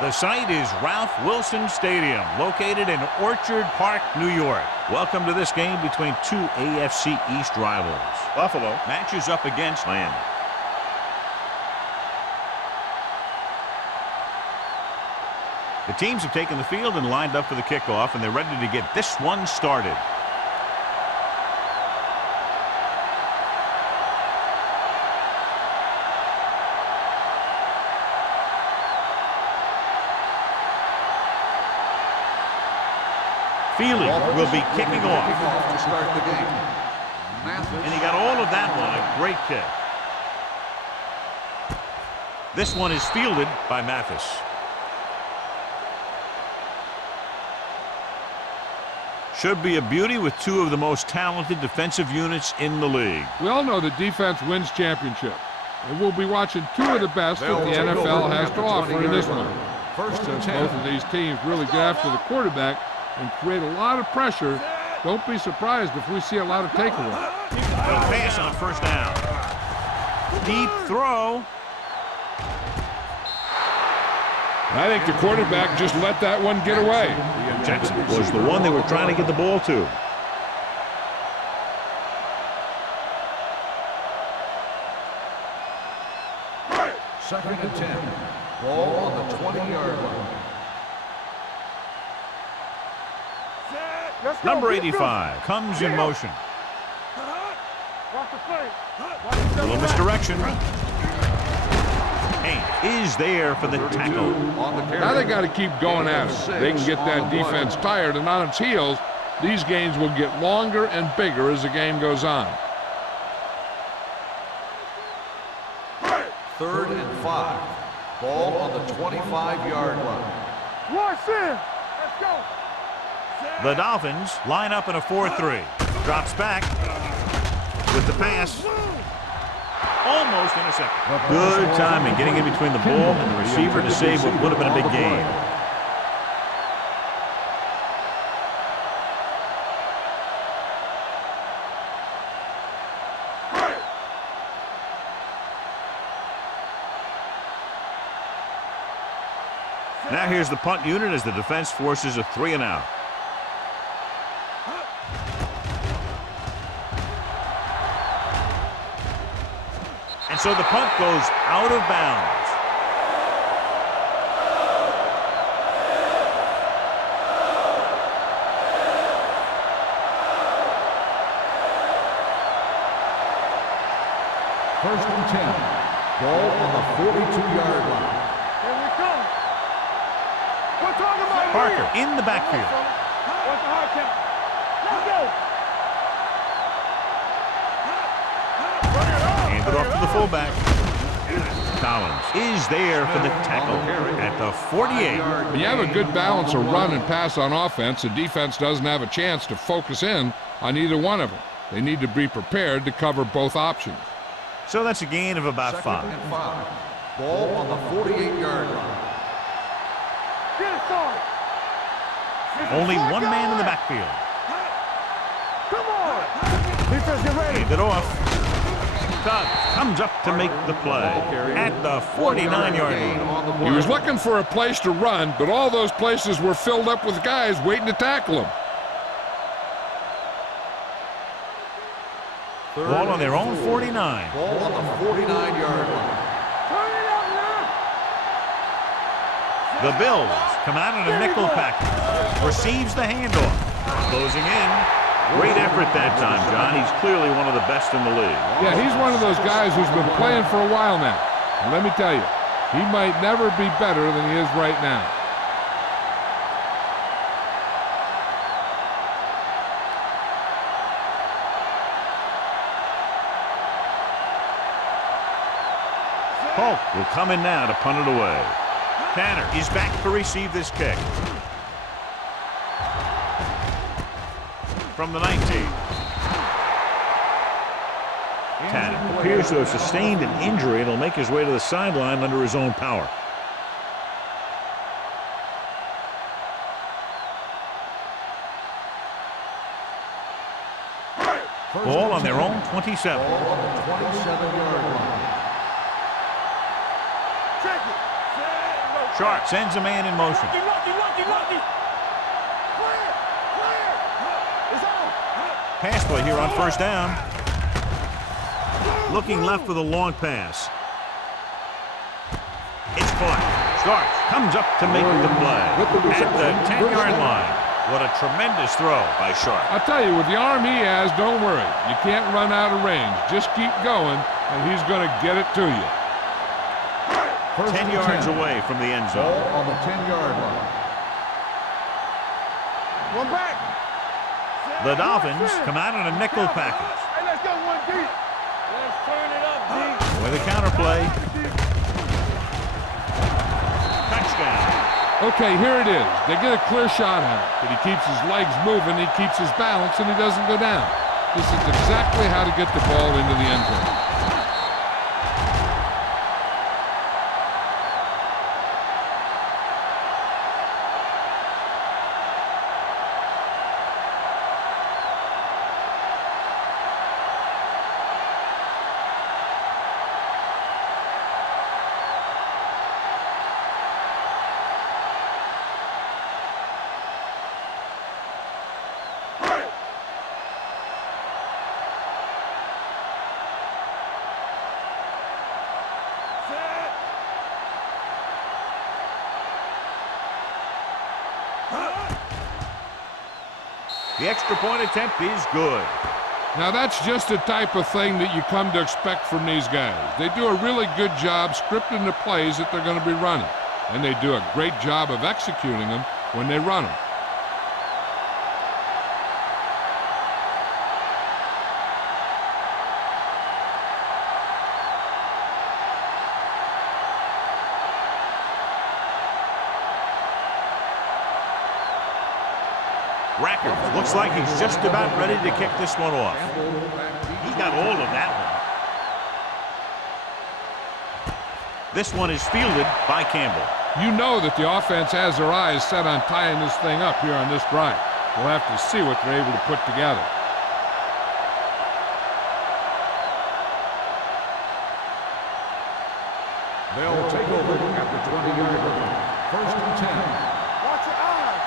The site is Ralph Wilson Stadium, located in Orchard Park, New York. Welcome to this game between two AFC East rivals. Buffalo matches up against Miami. The teams have taken the field and lined up for the kickoff, and they're ready to get this one started. Feely will be kicking off to start the game. And he got all of that one. A great kick. This one is fielded by Mathis. Should be a beauty with two of the most talented defensive units in the league. We all know that defense wins championships. And we'll be watching two of the best that the NFL has to offer in this one. Since both of these teams really get after the quarterback and create a lot of pressure, don't be surprised if we see a lot of takeaway. They'll pass on first down. Deep throw. I think the quarterback just let that one get away. Jackson was the one they were trying to get the ball to. Second and 10. Ball on the 20-yard line. Number 85 comes in motion. A little misdirection. Payne is there for the tackle. Now they got to keep going at it. They can get that defense tired and on its heels. These games will get longer and bigger as the game goes on. Third and 5. Ball on the 25-yard line. Rush in. Let's go. The Dolphins line up in a 4-3. Drops back with the pass. Almost intercepted. Good timing getting in between the ball and the receiver to save what would have been a big gain. Now here's the punt unit as the defense forces a 3-and-out. And so the punt goes out of bounds. First and 10. Ball on the 42-yard line. Here we come. We're talking about Parker in the backfield. What's the hard count? Let's go. Handed off to the fullback. Collins is there for the tackle at the 48. When you have a good balance of run and pass on offense, the defense doesn't have a chance to focus in on either one of them. They need to be prepared to cover both options. So that's a gain of about 5. Second and 5. Ball on the 48-yard line. Get it started. Only one man in the backfield. Come on. Defense, get ready. Hand it off. Doug comes up to make the play at the 49-yard line. He was looking for a place to run, but all those places were filled up with guys waiting to tackle him. Ball on their own 49. Ball on the 49-yard line. Turn it up now. The Bills come out in a nickel package. Receives the handoff. Closing in. Great effort that time, John. He's clearly one of the best in the league. Yeah, he's one of those guys who's been playing for a while now. And let me tell you, he might never be better than he is right now. Polk will come in now to punt it away. Tanner is back to receive this kick. From the 19. Tanner appears to have sustained an injury and will make his way to the sideline under his own power. Ball on their own 27. Ball on the 27-yard line. Sharp sends a man in motion. Lucky. Clear. It's on. Pass play here on first down. Looking left for the long pass. It's caught. Starks comes up to make the play at the 10-yard line. What a tremendous throw by Sharp. I'll tell you, with the arm he has, don't worry. You can't run out of range. Just keep going, and he's going to get it to you. 10 yards away from the end zone. Ball on the 10-yard line. One back. The Dolphins come out in a nickel package. Hey, let's go one deep. Let's turn it up deep. With a counter play. Touchdown. Okay, here it is. They get a clear shot at it, but he keeps his legs moving, he keeps his balance, and he doesn't go down. This is exactly how to get the ball into the end zone. The extra point attempt is good. Now that's just the type of thing that you come to expect from these guys. They do a really good job scripting the plays that they're going to be running, and they do a great job of executing them when they run them. Rackers looks like he's just about ready to kick this one off. He got all of that one. This one is fielded by Campbell. You know that the offense has their eyes set on tying this thing up here on this drive. We'll have to see what they're able to put together. They'll take over at the 20-yard line. First and 10. Watch your eyes.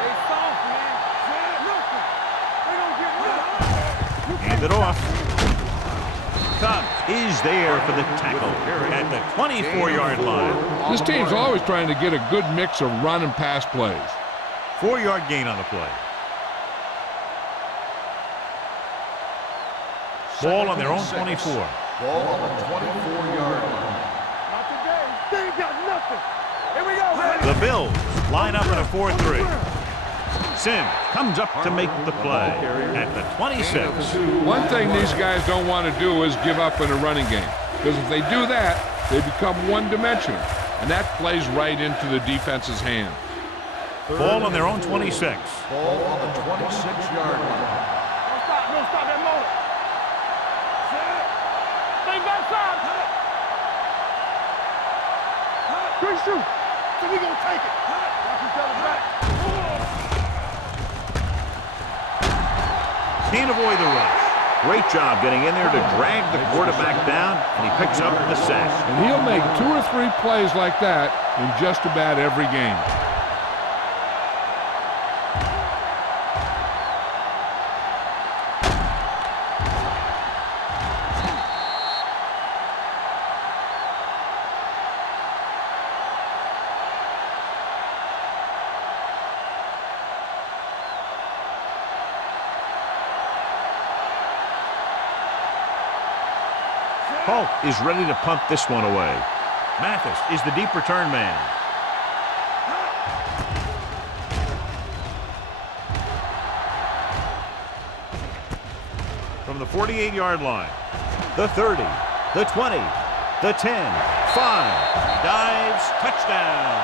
They soft, man. Nothing. They don't get nothing. Hand it off. Cobb is there for the tackle at the 24-yard line. This team's always trying to get a good mix of run and pass plays. 4-yard gain on the play. Ball on their own 24. Ball on the 24-yard line. Not today. They ain't got nothing. Here we go. The Bills line up in a 4-3. Sims comes up to make the play at the 26. One thing these guys don't want to do is give up in a running game, because if they do that, they become one-dimensional, and that plays right into the defense's hand. Ball on their own 26. Ball on the 26-yard line. Don't stop that motor. Stay backside. Good shoot. So we gonna take it. Watch each other back. Can't avoid the rush. Great job getting in there to drag the quarterback down, and he picks up the sack. And he'll make 2 or 3 plays like that in just about every game. Polk is ready to punt this one away. Mathis is the deep return man. From the 48-yard line, the 30, the 20, the 10, 5, dives, touchdown.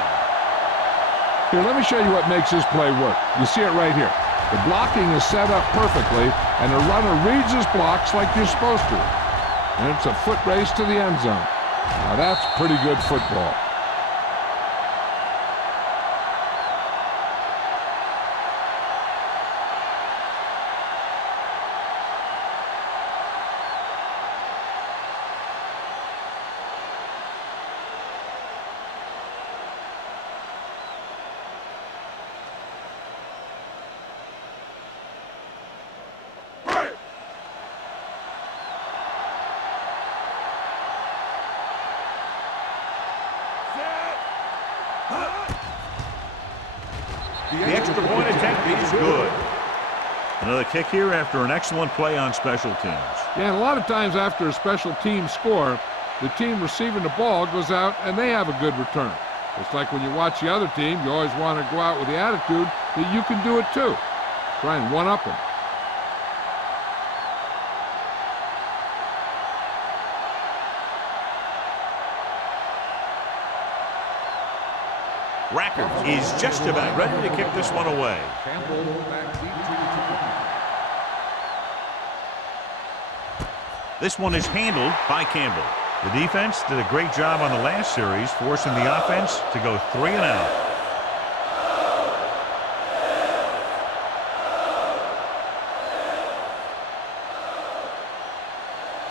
Here, let me show you what makes this play work. You see it right here. The blocking is set up perfectly, and the runner reads his blocks like you're supposed to. And it's a foot race to the end zone. Now that's pretty good football. The extra point attempt is good. Another kick here after an excellent play on special teams. Yeah, and a lot of times after a special team score, the team receiving the ball goes out and they have a good return. It's like when you watch the other team, you always want to go out with the attitude that you can do it too. Try and one-up them. Rackers is just about ready to kick this one away. This one is handled by Campbell. The defense did a great job on the last series, forcing the offense to go 3 and out.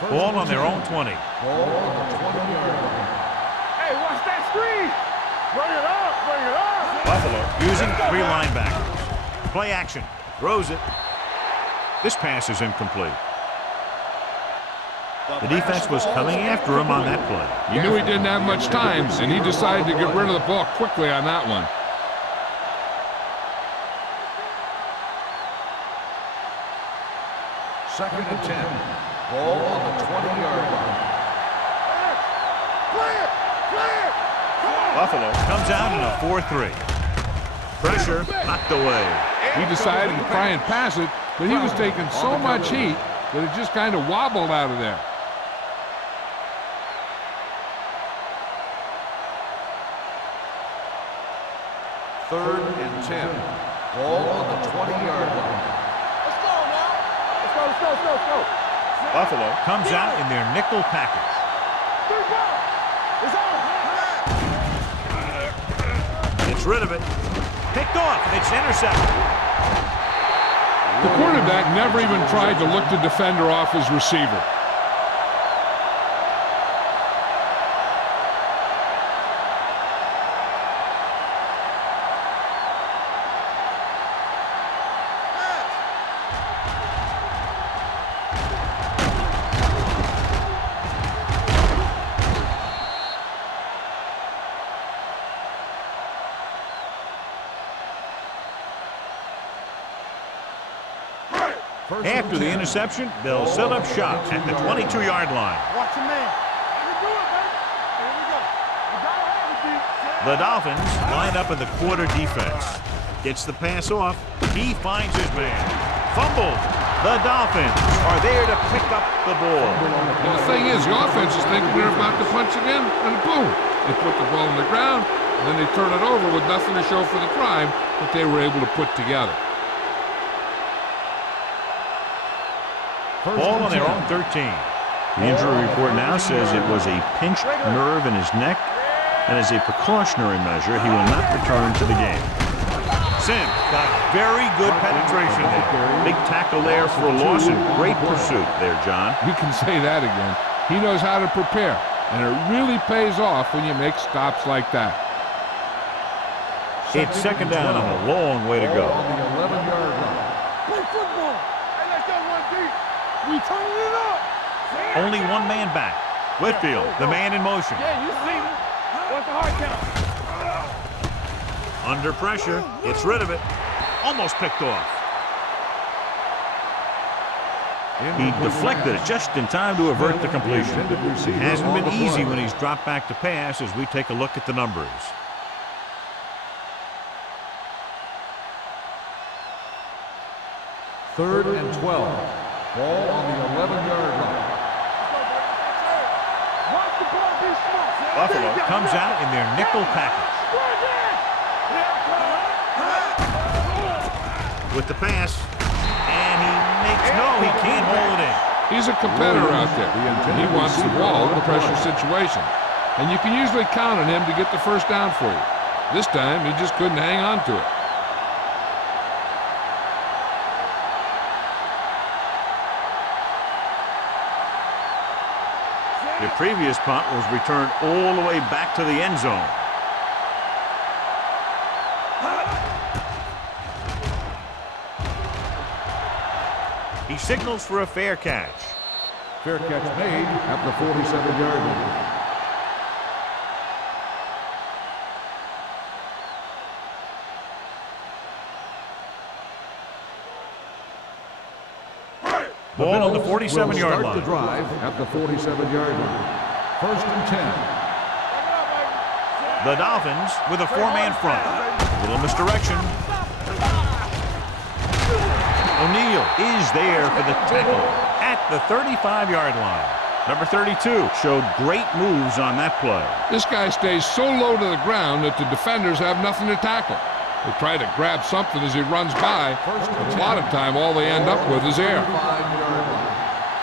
Ball on their own 20. Ball on the 20-yard line. Hey, watch that screen. Bring it up, bring it up. Buffalo using 3 linebackers. Play action. Throws it. This pass is incomplete. The defense was coming after him on that play. He knew he didn't have much time, and he decided to get rid of the ball quickly on that one. Second and 10. Ball on the 20-yard line. Buffalo comes out in a 4-3. Pressure knocked away. He decided to try and pass it, but he was taking so much heat that it just kind of wobbled out of there. Third and 10. Ball on the 20-yard line. Let's go now. Let's go. Buffalo comes out in their nickel package. Gets rid of it. Picked off. It's intercepted. The quarterback never even tried to look the defender off his receiver. After the interception, they'll set up shop at the 22-yard line. Watch your man. You do it, baby. Here we go. You gotta have it, D. The Dolphins line up in the quarter defense. Gets the pass off. He finds his man. Fumbled. The Dolphins are there to pick up the ball. And the thing is, the offense is thinking they're about to punch again, and boom, they put the ball on the ground, and then they turn it over with nothing to show for the drive that they were able to put together. Ball on their own 13. The injury report now says it was a pinched nerve in his neck, and as a precautionary measure, he will not return to the game. Sim got very good penetration there. Big tackle there for a loss and great pursuit there, John. You can say that again. He knows how to prepare, and it really pays off when you make stops like that. It's second down and a long way to go. On the 11-yard line. Play football. Hey, let's go one deep. We turning it up. Only one man back. Whitfield, the man in motion. Yeah, you see me. What's the hard count? Under pressure, gets rid of it. Almost picked off. He deflected it just in time to avert the completion. It hasn't been easy when he's dropped back to pass as we take a look at the numbers. Third and 12. Ball on the 11-yard line. Watch the ball be smart. Buffalo comes out in their nickel package. With the pass, and he can't hold it in. He's a competitor out there. He wants the ball in a pressure situation. And you can usually count on him to get the first down for you. This time, he just couldn't hang on to it. The previous punt was returned all the way back to the end zone. He signals for a fair catch. Fair catch made at the 47-yard line. Ball on the Bills will 47-yard start line. the drive at the 47-yard line. First and 10. The Dolphins with a four-man front. A little misdirection. O'Neal is there for the tackle at the 35-yard line. Number 32 showed great moves on that play. This guy stays so low to the ground that the defenders have nothing to tackle. They try to grab something as he runs by, but a lot of time all they end up with is air. 5-yard line.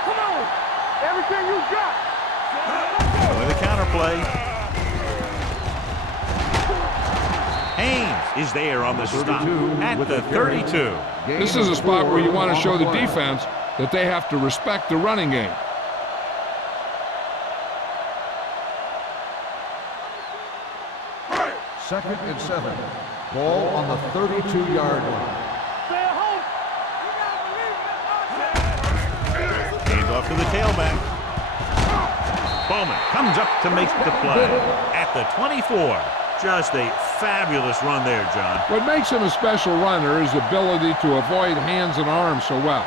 Come on! Everything you got! With a counter play. Haynes is there on the stop at the 32. This is a spot where you want to show the defense that they have to respect the running game. Second and 7. Ball on the 32-yard line. Stay at home! You gotta believe it! Hands off to the tailback. Bowman comes up to make the play at the 24. Just a fabulous run there, John. What makes him a special runner is his ability to avoid hands and arms so well.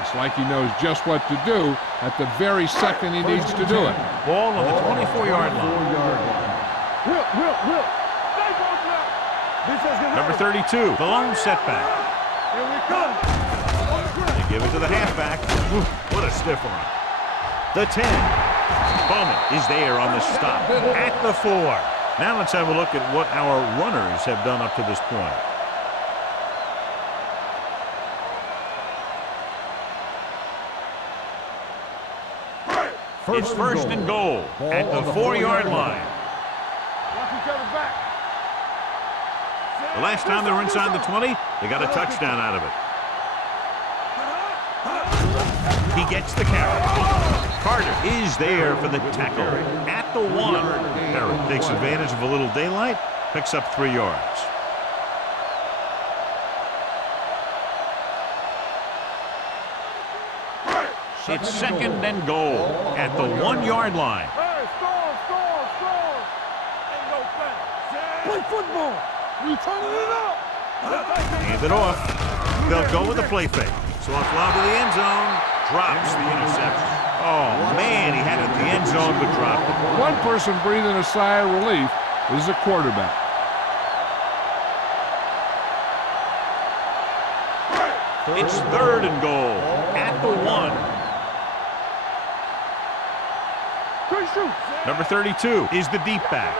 It's like he knows just what to do at the very second he needs to do it. Ball on the 24-yard line. Will! Stay close now! Defense can Number handle it. 32, the lone setback. Here we come! They give it to the halfback. Ooh, what a stiff arm. The 10. Bowman is there on the stop at the 4. Now let's have a look at what our runners have done up to this point. It's first and goal at the 4-yard line. Watch each other back. The last time they were inside the 20, they got a touchdown out of it. He gets the carry. Carter is there for the tackle at the 1. Barrett takes advantage of a little daylight, picks up 3 yards. It's second and goal at the 1-yard line. Hey, score! Ain't no thing. Play football! We turning it up! Hand it off. They'll go with a play fake. So a fly to the end zone. Drops the interception. Oh, man, he had it at the end zone but dropped it. One person breathing a sigh of relief is the quarterback. It's third and goal at the 1. Good shoot! Number 32 is the deep back.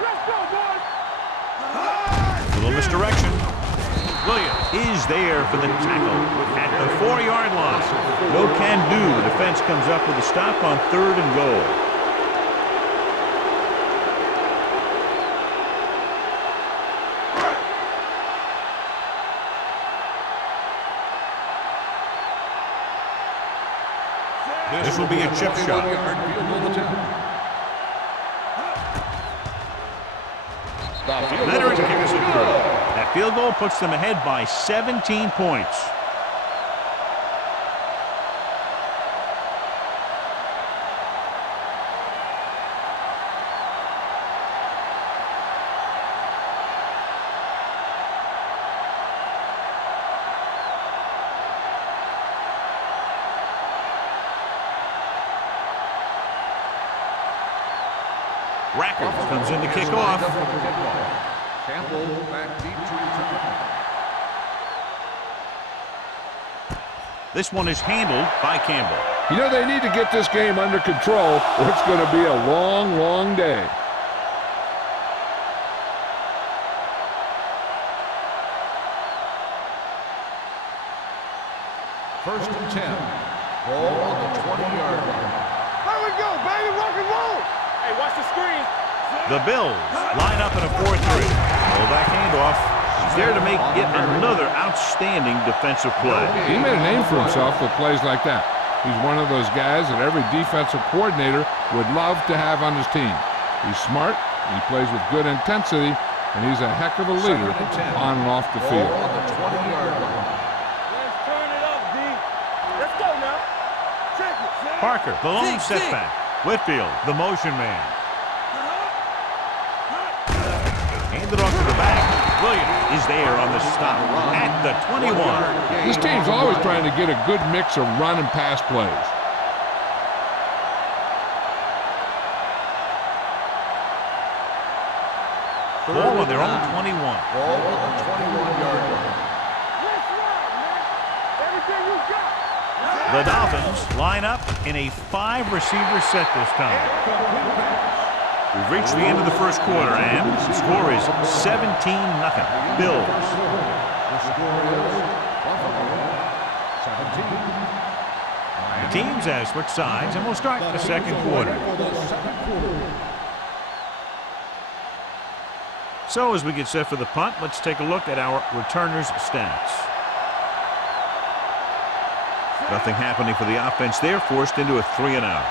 Let's go, boys! A little misdirection. Williams is there for the tackle at the 4-yard line. No can do. The defense comes up with a stop on third and goal. This will be a chip shot. Leonard kicks it through. That field goal puts them ahead by 17 points. Rackers comes in to kick off. Campbell back deep to return. This one is handled by Campbell. You know, they need to get this game under control, or it's going to be a long, long day. First and 10. Ball on the 20-yard line. There we go, baby! Rock and roll! Hey, watch the screen! The Bills line up in a 4-3. Fullback handoff. He's there to make yet another outstanding defensive play. He made a name for himself with plays like that. He's one of those guys that every defensive coordinator would love to have on his team. He's smart, he plays with good intensity, and he's a heck of a leader on and off the field. Ball on the 20-yard line. Let's turn it up, D. Let's go now. Check it. Parker, the lone setback. Whitfield, the motion man. Hand it off to the back. Williams is there on the stop at the 21. This team's always trying to get a good mix of run and pass plays. Ball on their own 21. Ball on the 21-yard line. Let's ride, man. Everything you got. The Dolphins line up in a 5-receiver set this time. We've reached the end of the first quarter, and the score is 17-0. Bills. The score is Buffalo 17. The teams have switched sides, and we'll start the second quarter. So as we get set for the punt, let's take a look at our returners' stats. Nothing happening for the offense there, forced into a 3-and-out.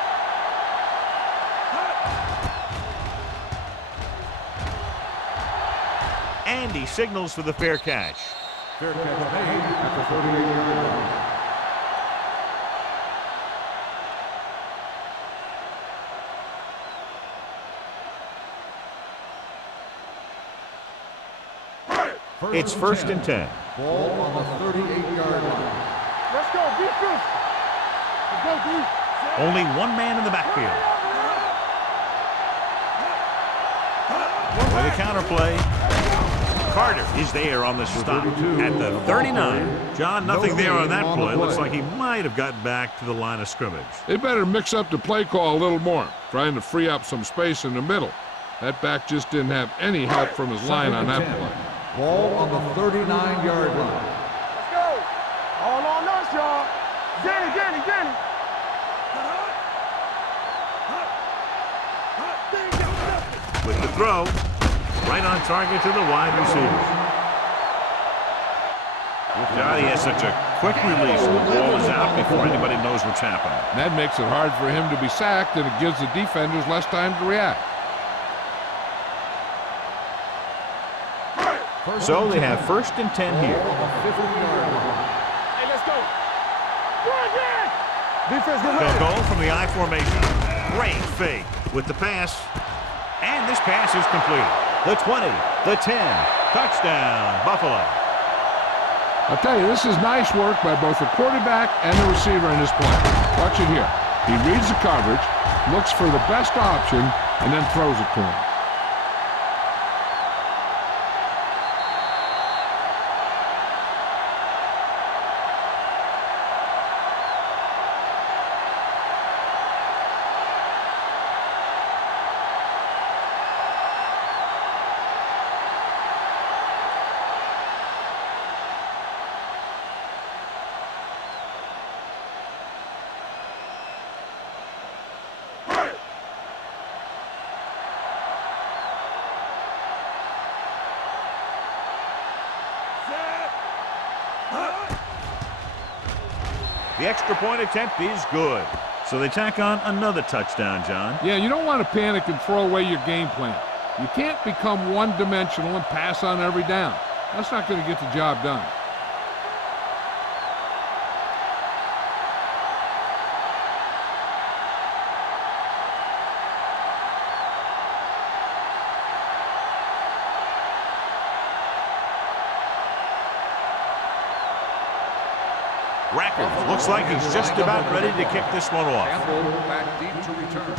And he signals for the fair catch. Fair catch made at the 38-yard line. It's first and 10. Ball on the 38-yard line. Let's go, defense. Let's go, D. Only one man in the backfield. With a counterplay. Carter is there on the stop at the 39. John, nothing there on that play. Looks like he might have gotten back to the line of scrimmage. They better mix up the play call a little more, trying to free up some space in the middle. That back just didn't have any help from his line on that play. Ball on the 39-yard line. Let's go. All on us, y'all. Danny. With the throw, right on target to the wide receiver. Johnny has such a quick release, and the ball is out before anybody knows what's happening. That makes it hard for him to be sacked, and it gives the defenders less time to react. So they have first and 10 here. Hey, let's go. Go again. Defense, get They'll ready. go from the I formation. Great fake with the pass. And this pass is completed. The 20, the 10. Touchdown, Buffalo. I'll tell you, this is nice work by both the quarterback and the receiver in this play. Watch it here. He reads the coverage, looks for the best option, and then throws it to him. The extra point attempt is good. So they tack on another touchdown, John. Yeah, you don't want to panic and throw away your game plan. You can't become one-dimensional and pass on every down. That's not going to get the job done. Rackers looks like he's just about ready to kick this one off. Campbell back deep to return.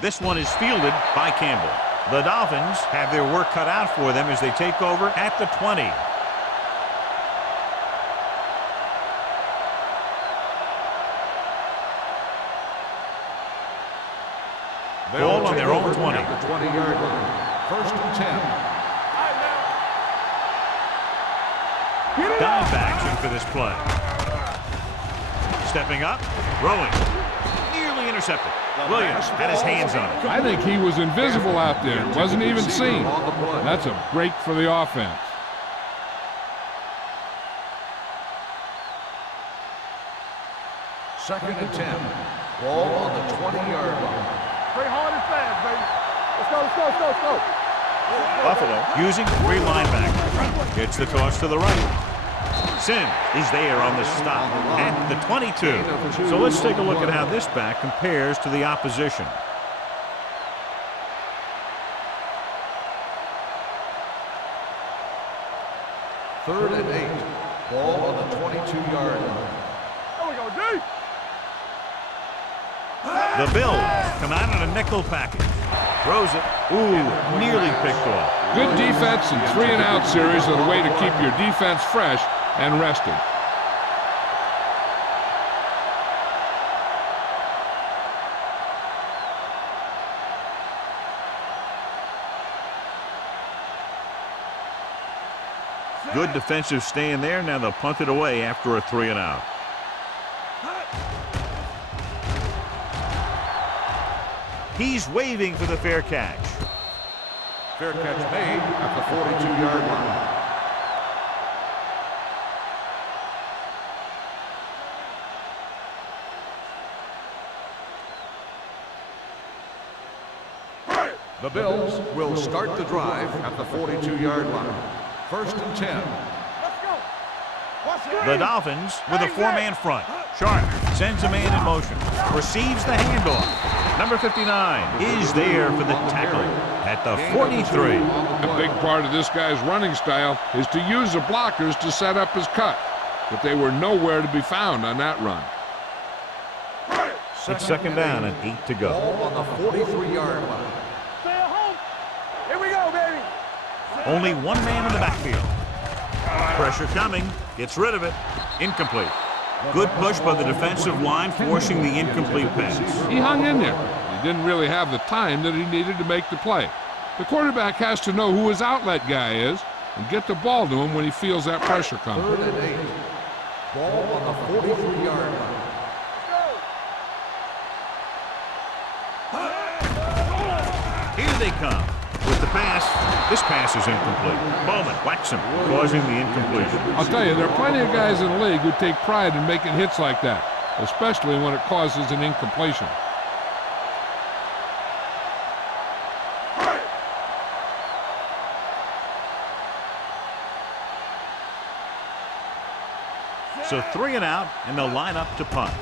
This one is fielded by Campbell. The Dolphins have their work cut out for them as they take over at the 20. Ball on their own 20. At the 20-yard line. First and 10. Dive action for this play. Stepping up, throwing. Nearly intercepted. Williams had his hands on it. I think he was invisible out there. Wasn't even seen. That's a break for the offense. Second and 10. Ball on the 20-yard line. Play hard and fast, baby. Let's go. Buffalo using 3 linebackers. Gets the toss to the right. Sims is there on the stop at the 22. So let's take a look at how this back compares to the opposition. 3rd and 8. Ball on the 22-yard line. There we go, D. The Bills come out in a nickel package. Throws it. Ooh, nearly picked off. Good defense and 3-and-out series are the way to keep your defense fresh and rested. Good defensive stand there. Now they'll punt it away after a 3-and-out. He's waving for the fair catch. Fair catch made at the 42-yard line. The Bills will start the drive at the 42-yard line. 1st and 10. Let's go. What's The Dolphins with a 4-man front. Sharp sends a man in motion. Receives the handoff. Number 59 is there for the tackle at the 43. A big part of this guy's running style is to use the blockers to set up his cut, but they were nowhere to be found on that run. It's 2nd down and 8 to go. Ball on the 43-yard line. Stay at home. Here we go, baby. Only one man in the backfield. Pressure coming. Gets rid of it. Incomplete. Good push by the defensive line, forcing the incomplete pass. He hung in there. He didn't really have the time that he needed to make the play. The quarterback has to know who his outlet guy is and get the ball to him when he feels that pressure coming. 3rd and 8. Ball on the 43-yard line. Here they come. With the pass, this pass is incomplete. Bowman whacks him, causing the incompletion. I'll tell you, there are plenty of guys in the league who take pride in making hits like that, especially when it causes an incompletion. So 3-and-out, and they'll line up to punt.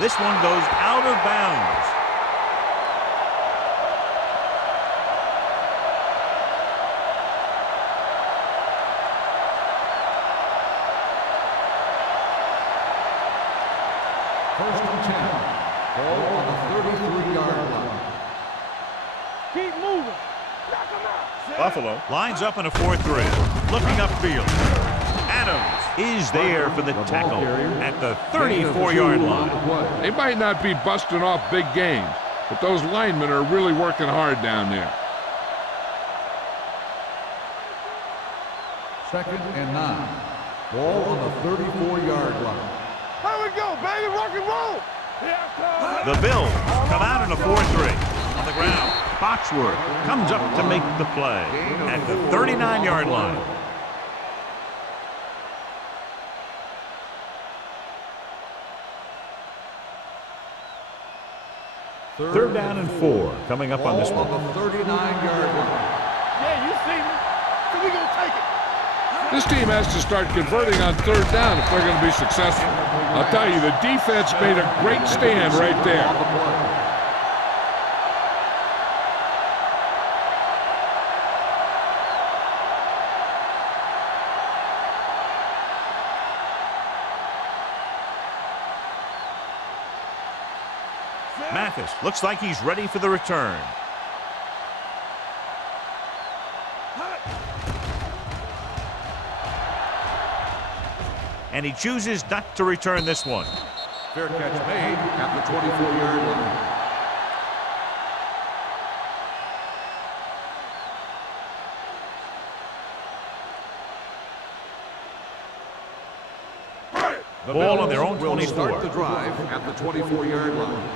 This one goes out of bounds. First and 10. Ball on the 33-yard line. Keep moving. Knock him out. Buffalo lines up in a 4-3. Looking upfield. Adams is there for the tackle at the 34-yard line. They might not be busting off big games, but those linemen are really working hard down there. 2nd and 9. Ball on the 34-yard line. Here we go, baby. Rock and roll. The Bills come out in a 4-3. On the ground, Foxworth comes up to make the play at the 39-yard line. Third down and 4 coming up on this one. On the 39-yard line. Yeah, you see me. So we gonna take it. This team has to start converting on 3rd down if they're going to be successful. I'll tell you, the defense made a great stand right there. Mathis looks like he's ready for the return. And he chooses not to return this one. Fair catch made at the 24-yard line. The Ball on their own will 24. Start the drive at the 24-yard line.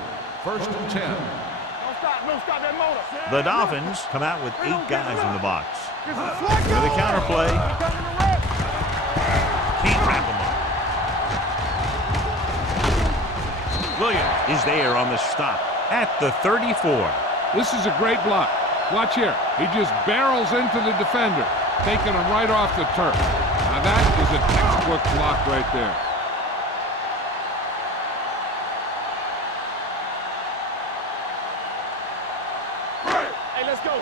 1st and 10. Don't stop that motor. The Dolphins come out with 8 guys in the box. This is Flacco. With a counter play, Coming to rest. can't wrap him up. Williams is there on the stop at the 34. This is a great block. Watch here. He just barrels into the defender, taking him right off the turf. Now that is a textbook block right there. Hey, let's go.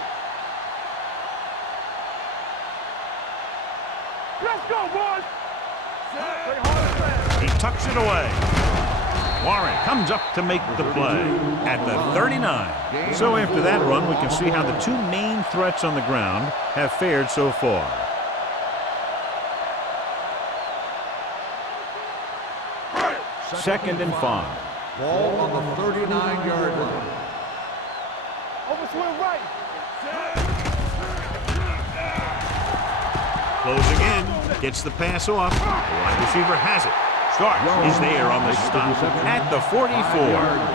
Let's go, boys. Play hard and fast. He tucks it away. Warren comes up to make the play at the 39. So after that run, we can see how the two main threats on the ground have fared so far. Second and 5. Ball on the 39-yard line. Overswing right. Closing in, gets the pass off. The wide receiver has it. Stark is there on the stop at the 44.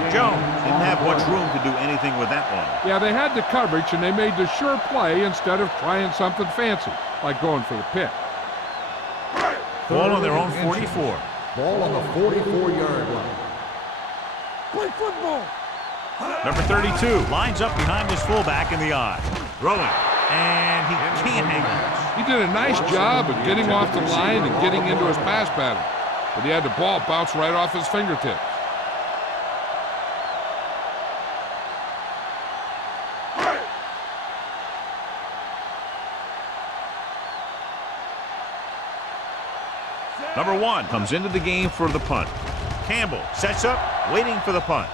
Jones didn't have much room to do anything with that one. Yeah, they had the coverage, and they made the sure play instead of trying something fancy, like going for the pick. Ball on their own 44. Ball on the 44-yard line. Play football. Number 32 lines up behind his fullback in the eye. Throwing, and he can't hang on. He did a nice job of getting off the line and getting into his pass pattern, but he had the ball bounce right off his fingertips. Number 1 comes into the game for the punt. Campbell sets up, waiting for the punt.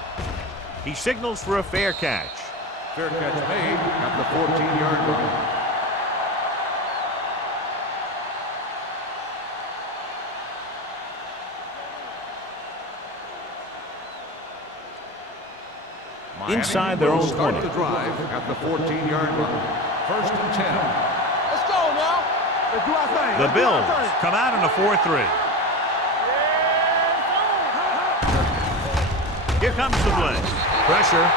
He signals for a fair catch. Fair catch made at the 14-yard line. Inside their own 20. The drive at the 14-yard line. First and 10. Let's go now. Let's do our thing. The Bills come out in a 4-3. Here comes the blitz. Pressure.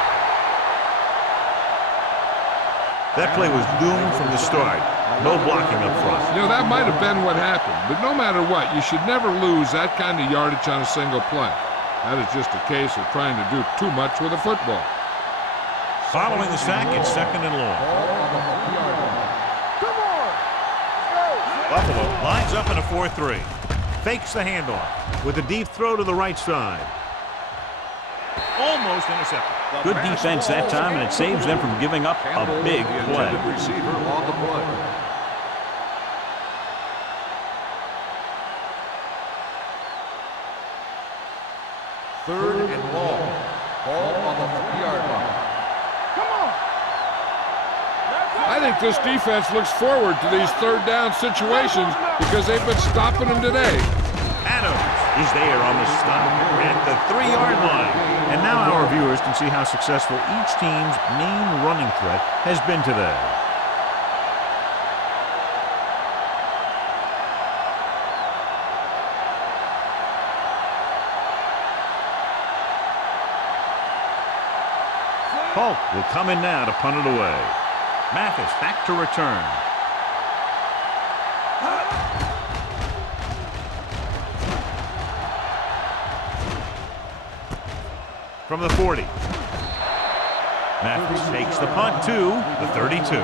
That play was doomed from the start. No blocking up front. You know, that might have been what happened, but no matter what, you should never lose that kind of yardage on a single play. That is just a case of trying to do too much with a football. Following the sack, it's second and long. Come on. Let's go. Buffalo lines up in a 4-3. Fakes the handoff with a deep throw to the right side. Almost intercepted. Good defense that time, and it saves them from giving up a big play. Receiver on the play. Third and long. Ball on the 3-yard line. Come on. I think this defense looks forward to these third down situations because they've been stopping them today. Adams is there on the stop at the 3-yard line. And now our viewers can see how successful each team's main running threat has been today. Polk will come in now to punt it away. Mathis back to return. From the 40. Mathis takes the punt to the 32.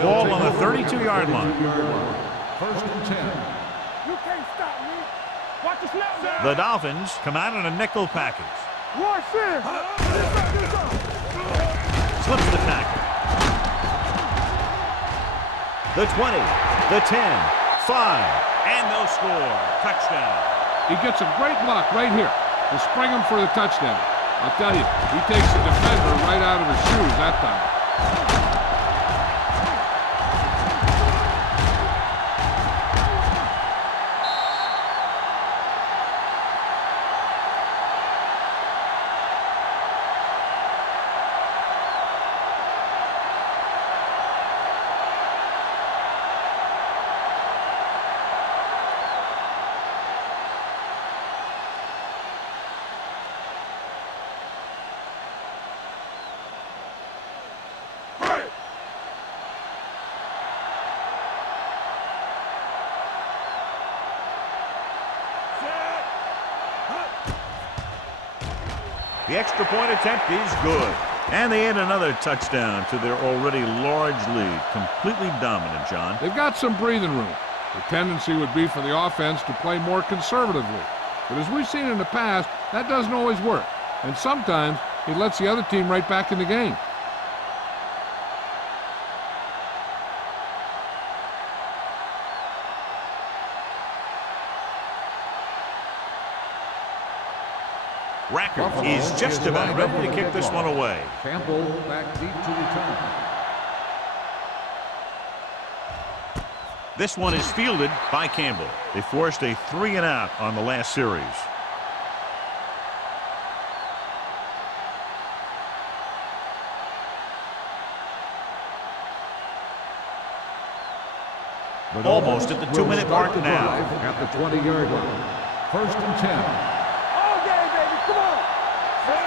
Ball on the 32-yard line. First and 10. You can't stop me. Watch the snap down. The Dolphins come out in a nickel package. One sin. Slips the tackle. The 20, the 10, 5, and they'll score. Touchdown. He gets a great block right here to spring him for the touchdown. I'll tell you, he takes the defender right out of his shoes that time. The extra point attempt is good. And they add another touchdown to their already large lead. Completely dominant, John. They've got some breathing room. The tendency would be for the offense to play more conservatively. But as we've seen in the past, that doesn't always work. And sometimes it lets the other team right back in the game. Rackert is just about ready to kick this one away. Campbell back deep to return. This one is fielded by Campbell. They forced a 3-and-out on the last series. Almost at the 2-minute mark now. At the 20-yard line. 1st and 10. All game, baby. Come on.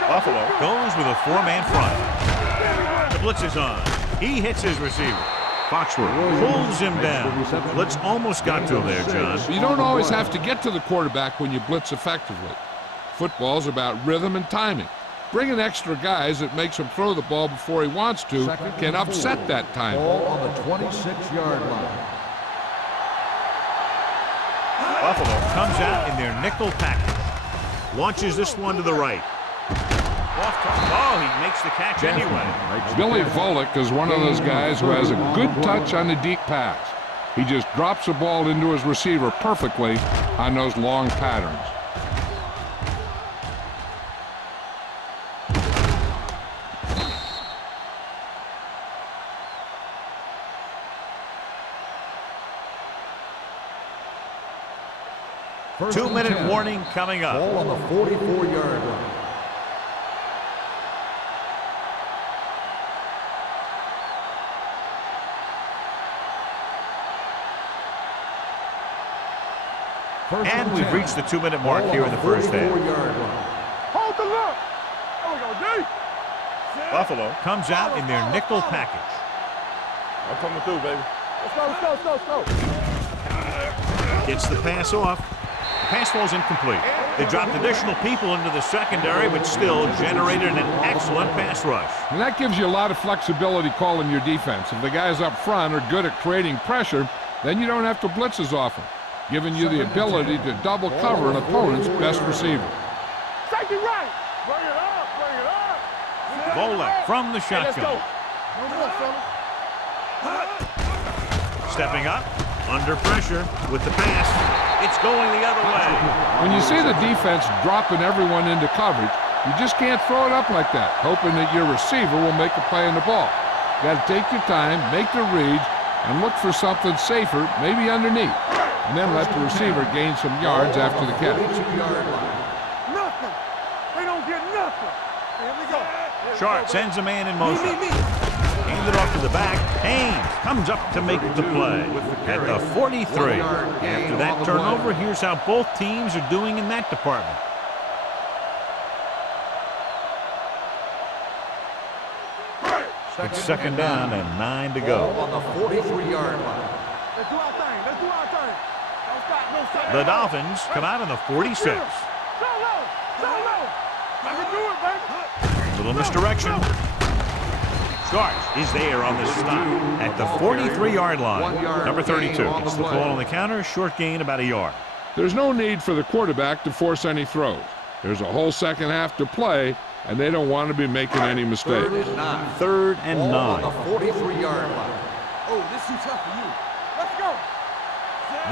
Buffalo goes with a 4-man front. The blitz is on. He hits his receiver. Foxworth pulls him down. Blitz almost got to him there, John. You don't always have to get to the quarterback when you blitz effectively. Football's about rhythm and timing. Bringing extra guys that makes him throw the ball before he wants to can upset that time. Ball on the 26-yard line. Buffalo comes out in their nickel package. Launches this one to the right. Oh, he makes the catch anyway. Billy Volek is one of those guys who has a good touch on the deep pass. He just drops the ball into his receiver perfectly on those long patterns. Two-minute warning coming up. Ball on the 44-yard line. And we've reached the 2-minute mark here in the first half. Hold the look. Oh, we go deep. Buffalo comes out in their nickel package. I'm coming through, baby. Let's go, let's go, let's go, let's go. Gets the pass off. The pass falls incomplete. They dropped additional people into the secondary, but still generated an excellent pass rush. And that gives you a lot of flexibility calling your defense. If the guys up front are good at creating pressure, then you don't have to blitz as often, giving you the ability to double cover an opponent's best receiver. Safety right. Bring it up, bring it up. Volek from the shotgun. Stepping up, under pressure with the pass. It's going the other way. When you see the defense dropping everyone into coverage, you just can't throw it up like that, hoping that your receiver will make a play on the ball. You got to take your time, make the reads, and look for something safer, maybe underneath, and then let the receiver gain some yards after the catch. Nothing. They don't get nothing. Here we go. Sharp sends a man in motion. Handed off to the back. Haynes comes up to make the play at the 43. After that turnover, here's how both teams are doing in that department. It's second down and 9 to go. On the 43-yard line. Let's do our thing. Let's do our thing. Don't stop, don't stop. The Dolphins come out on the 46. So low. So low. I can do it, baby. Little misdirection. Starks is there on the stop at the 43-yard line. Number 32 gets the ball on the counter, short gain about a yard. There's no need for the quarterback to force any throws. There's a whole second half to play, and they don't want to be making any mistakes. 3rd and 9. On the 43-yard line. Oh, this is tough for you. Let's go.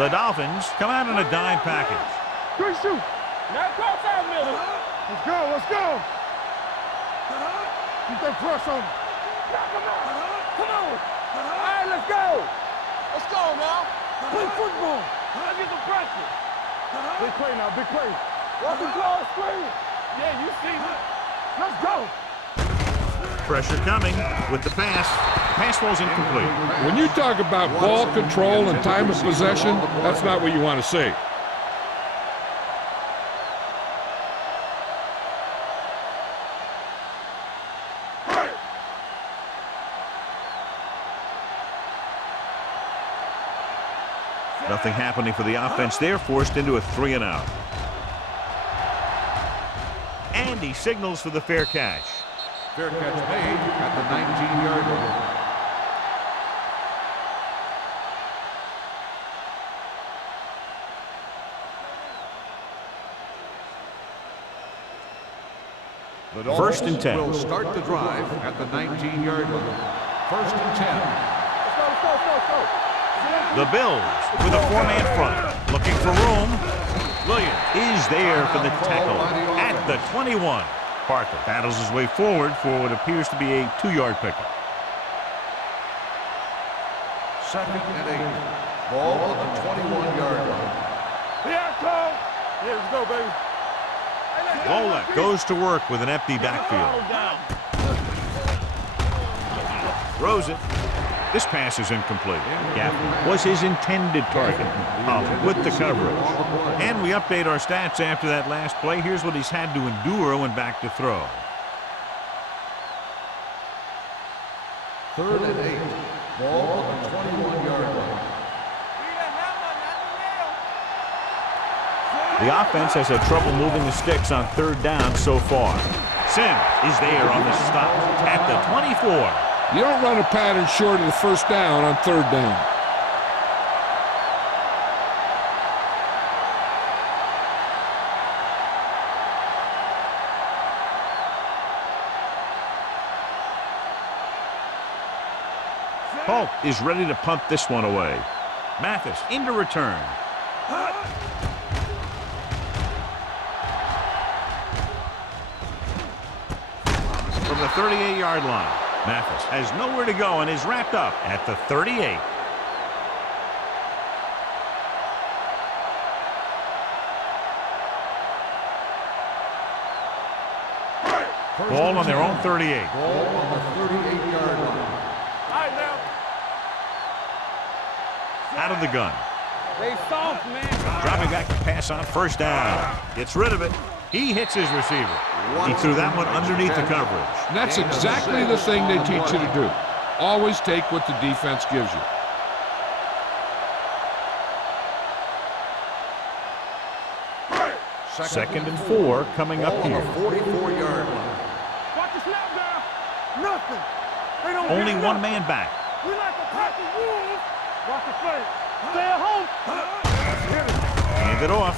The Dolphins come out in a dime package. Good shoot. Now cross out middle. Let's go, let's go. Keep that press on him. Come on. All right, let's go. Let's go now. Play football. Let's get some pressure. Big play now, big play. Walk the ball, screen. Yeah, you see it. Let's go. Pressure coming with the pass. Pass falls incomplete. When you talk about ball control and time of possession, that's not what you want to see. Nothing happening for the offense. They're forced into a 3-and-out. And he signals for the fair catch. Fair catch made at the 19-yard line. The First and 10. will start the drive at the 19-yard line. First and 10. Let's go. The Bills with a four-man front. Looking for room. Williams is there for the tackle at the 21. Parker battles his way forward for what appears to be a 2-yard pickup. Second and 8. Ball on the 21-yard line. Here it comes. Yeah, let's go, baby. Volek goes to work with an empty backfield. Throws it. This pass is incomplete. Gaffney was his intended target. Holland with the coverage. And we update our stats after that last play. Here's what he's had to endure when back to throw. Third and 8. Ball on the 21-yard line. The offense has had trouble moving the sticks on third down so far. Sims is there on the stop at the 24. You don't run a pattern short of the first down on third down. Polk is ready to punt this one away. Mathis into return. From the 38-yard line. Mathis has nowhere to go and is wrapped up at the 38. Ball on their own 38. Ball on the 38-yard line. All right, now. Out of the gun. They soft, man. Dropping back to pass on first down. Gets rid of it. He hits his receiver. He threw that one underneath the coverage. And that's exactly the thing they teach you to do. Always take what the defense gives you. Second and 4 coming up here. 44-yard line. Watch the snap down. Nothing. They don't Only get one nothing. man back. We like to practice rules. Watch the play. Stay at home. Hand it off.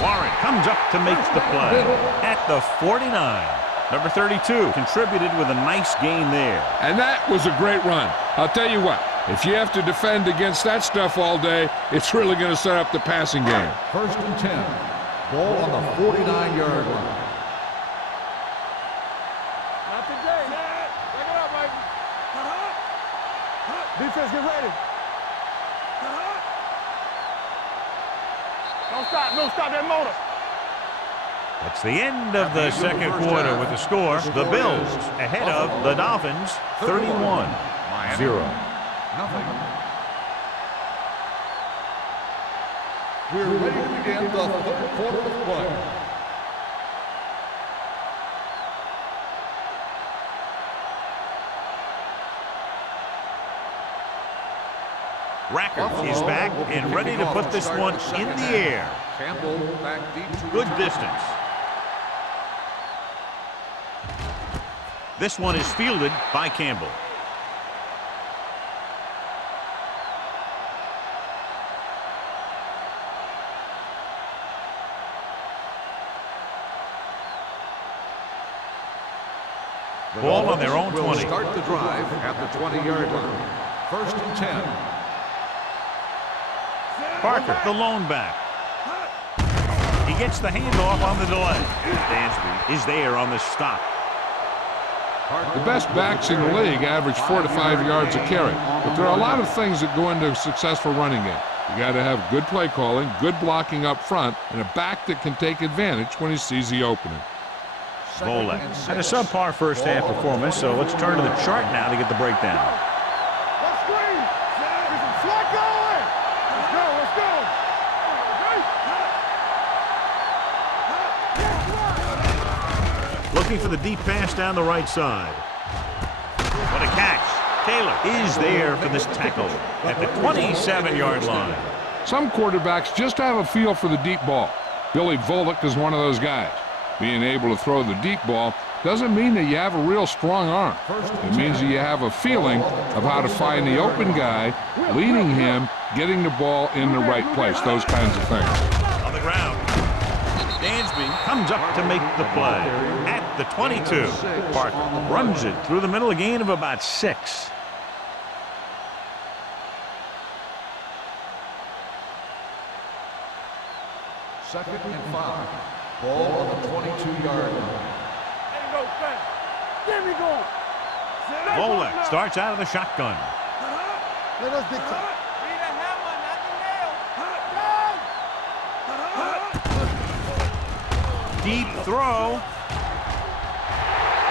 Warren comes up to make the play at the 49. Number 32 contributed with a nice gain there. And that was a great run. I'll tell you what, if you have to defend against that stuff all day, it's really going to set up the passing game. First and 10. Ball on the 49-yard line. Not today. Back it up, baby. Defense, get ready. Don't stop that motor. That's the end of the second quarter with the score. The Bills ahead of the Dolphins 31-0. Nothing. We're ready to begin the third quarter of play. Rackers is back and ready to put this one in the air. Campbell back deep to Good distance. This one is fielded by Campbell. Ball on their own 20. Will start the drive at the 20-yard line. First and 10. Parker, the lone back. He gets the handoff on the delay. Dansby is there on the stop. The best backs in the league average 4 to 5 yards a carry. But there are a lot of things that go into a successful running game. You got to have good play calling, good blocking up front, and a back that can take advantage when he sees the opening. Volek had a subpar first half performance, so let's turn to the chart now to get the breakdown. Let's screen. Get some slack going. Let's go. Looking for the deep pass down the right side. What a catch. Taylor is there for this tackle at the 27-yard line. Some quarterbacks just have a feel for the deep ball. Billy Volek is one of those guys. Being able to throw the deep ball doesn't mean that you have a real strong arm. It means that you have a feeling of how to find the open guy, leading him, getting the ball in the right place, those kinds of things. On the ground. Dansby comes up to make the play at the 22. Parker runs it through the middle, a gain of about 6. Second and 5. Ball on the 22-yard line. There we go. Volek starts out of the shotgun. Let us dictate. Deep throw.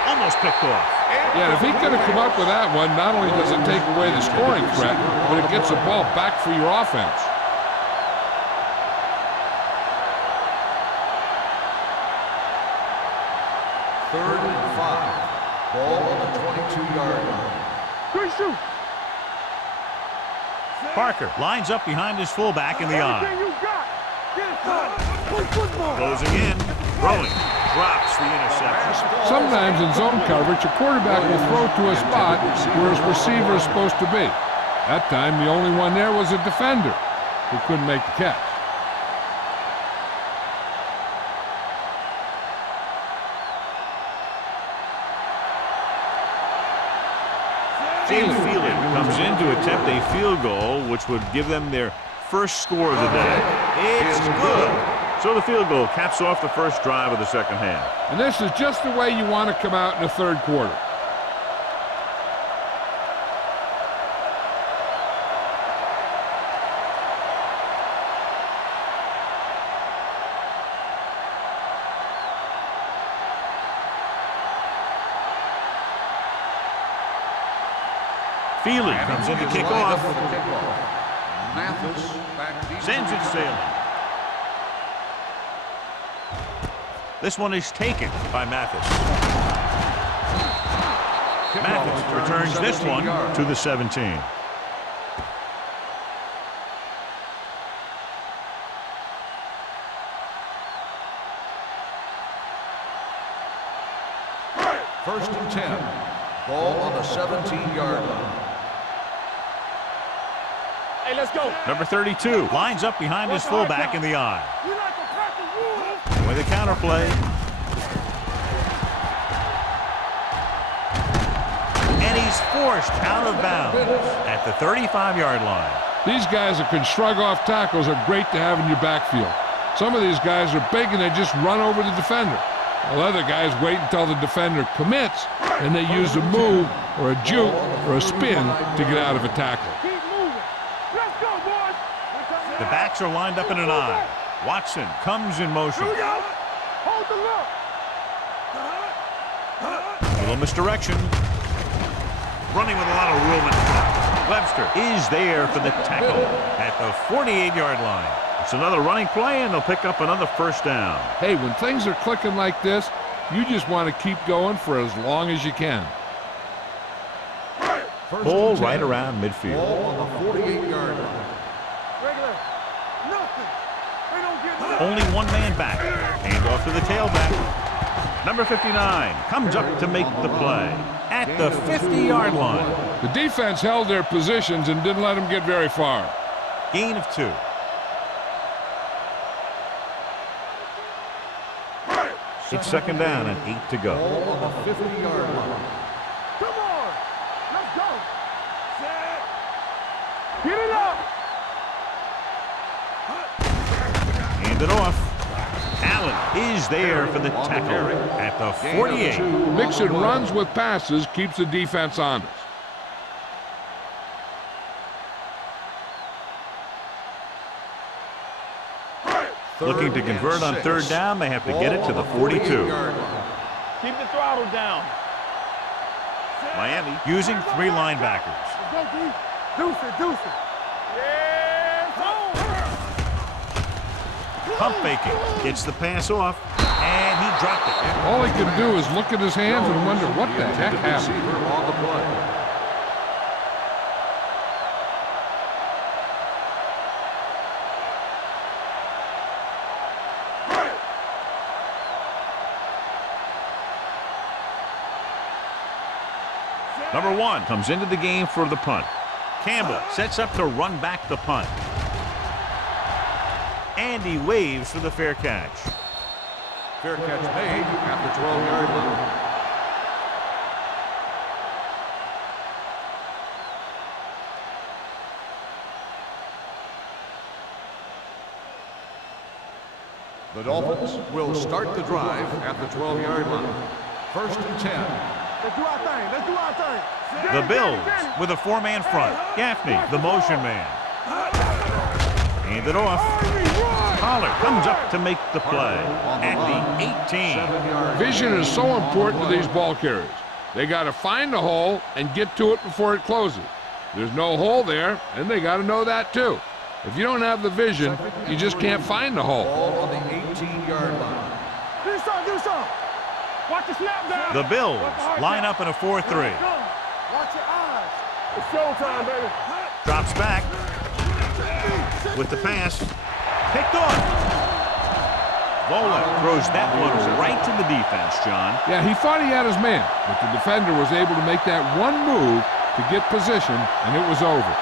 Almost picked off. Yeah, if he could have come up with that one, not only does it take away the scoring threat, but it gets the ball back for your offense. Third and 5. Ball on the 22-yard line. Good shoot. Parker lines up behind his fullback in the eye. Everything you got. Get it, son. Play football. Closing in. Throwing. Drops the interception. Sometimes in zone coverage, a quarterback will throw to a spot where his receiver is supposed to be. That time, the only one there was a defender who couldn't make the catch. James Feely comes in to attempt a field goal, which would give them their first score of the day. It's good. So the field goal caps off the first drive of the second half. And this is just the way you want to come out in the third quarter. Feely comes in to kick off. Mathis back deep. Sends it sailing. This one is taken by Mathis. Mathis returns this one to the 17. First and 10. Ball on the 17-yard line. Hey, let's go. Number 32 lines up behind his fullback in the eye. You like to practice rules? With a counter play. And he's forced out of bounds at the 35-yard line. These guys that can shrug off tackles are great to have in your backfield. Some of these guys are big and they just run over the defender. While other guys wait until the defender commits and they use a move or a juke or a spin to get out of a tackle. Keep moving. Let's go, boys. The backs are lined up in an eye. Watson comes in motion. Here we go. Hold the look. Little misdirection. Running with a lot of room in front. Webster is there for the tackle at the 48-yard line. It's another running play, and they'll pick up another first down. Hey, when things are clicking like this, you just want to keep going for as long as you can. Ball right around midfield. Ball on the 48-yard line. Regular. Nothing. They don't get nothing. Only one man back. Hand off to the tailback. Number 59 comes up to make the play at the 50-yard line. The defense held their positions and didn't let them get very far. Gain of 2. It's second down and 8 to go. Ball on the 50-yard line. Come on. Let's go. Set. Get it up. Hand it off. Allen is there for the tackle at the 48. Mixing runs with passes keeps the defense honest. Looking to convert on third down, they have to get it to the 42. Keep the throttle down. Miami using 3 linebackers. Go, D. Deuce it, deuce it. Yeah, Pump faking. Gets the pass off, and he dropped it. All he can do is look at his hands and wonder what the heck happened. On the play. Number 1 comes into the game for the punt. Campbell sets up to run back the punt. And he waves for the fair catch. Fair catch made at the 12-yard line. The Dolphins will start the drive at the 12-yard line. 1st and 10. Let's do our thing. Let's do our thing. The Bills with a four-man front. Gaffney, the motion man. Hand it off. Pollard comes up to make the play at the 18. Vision is so important to these ball carriers. They got to find the hole and get to it before it closes. There's no hole there, and they got to know that too. If you don't have the vision, you just can't find the hole. Ball on the 18-yard line. Do something. Watch the snap down. The Bills line up in a 4-3. Watch your eyes. It's showtime, baby. Drops back with the pass. Picked off. Vola throws that one right to the defense, John. Yeah, he thought he had his man, but the defender was able to make that one move to get position, and it was over.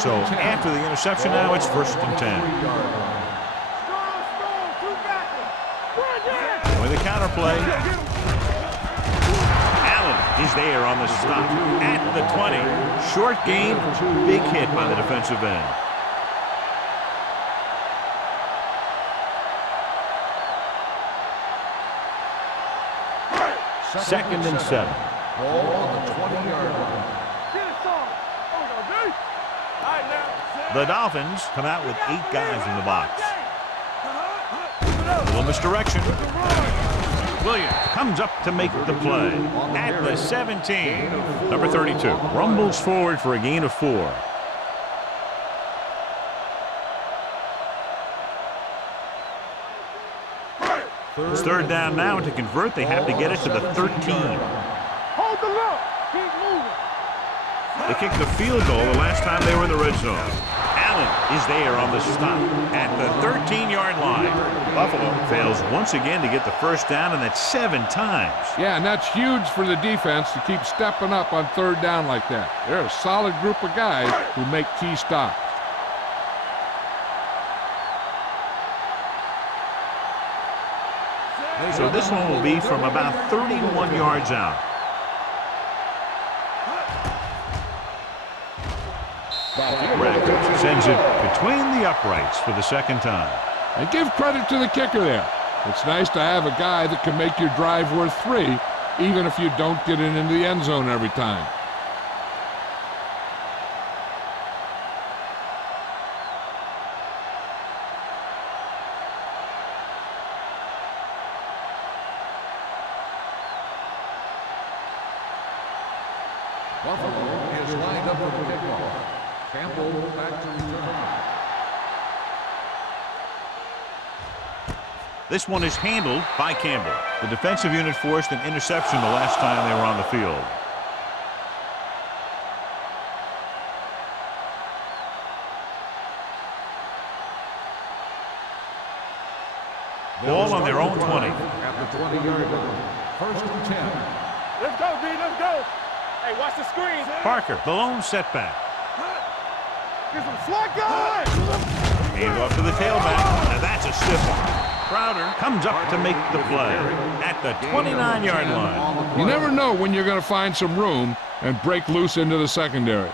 So after the interception now, it's 1st and 10. With the counter play. Allen is there on the stop at the 20. Short gain, big hit by the defensive end. Second and 7. Ball on the 20-yard line. The Dolphins come out with 8 guys in the box. A little misdirection. Williams comes up to make the play at the 17. Number 32 rumbles forward for a gain of 4. It's 3rd down now. To convert, they have to get it to the 13. Hold the look. Keep moving. They kicked the field goal the last time they were in the red zone. Allen is there on the stop at the 13-yard line. Buffalo fails once again to get the first down, and that's 7 times. Yeah, and that's huge for the defense to keep stepping up on 3rd down like that. They're a solid group of guys who make key stops. So this one will be from about 31 yards out. Reddick sends it between the uprights for the 2nd time. And give credit to the kicker there. It's nice to have a guy that can make your drive worth 3, even if you don't get it into the end zone every time. Buffalo is lined up for the kickoff. Campbell back to return. This one is handled by Campbell. The defensive unit forced an interception the last time they were on the field. Ball on their own 20. At the 20-yard line. 1st and 10. Let's go, B. Let's go. Hey, watch the screen. Parker, the lone setback. Get some slack guys. Hand off to the tailback. Now that's a stiff one. Crowder comes up to make the play at the 29-yard line. You never know when you're going to find some room and break loose into the secondary.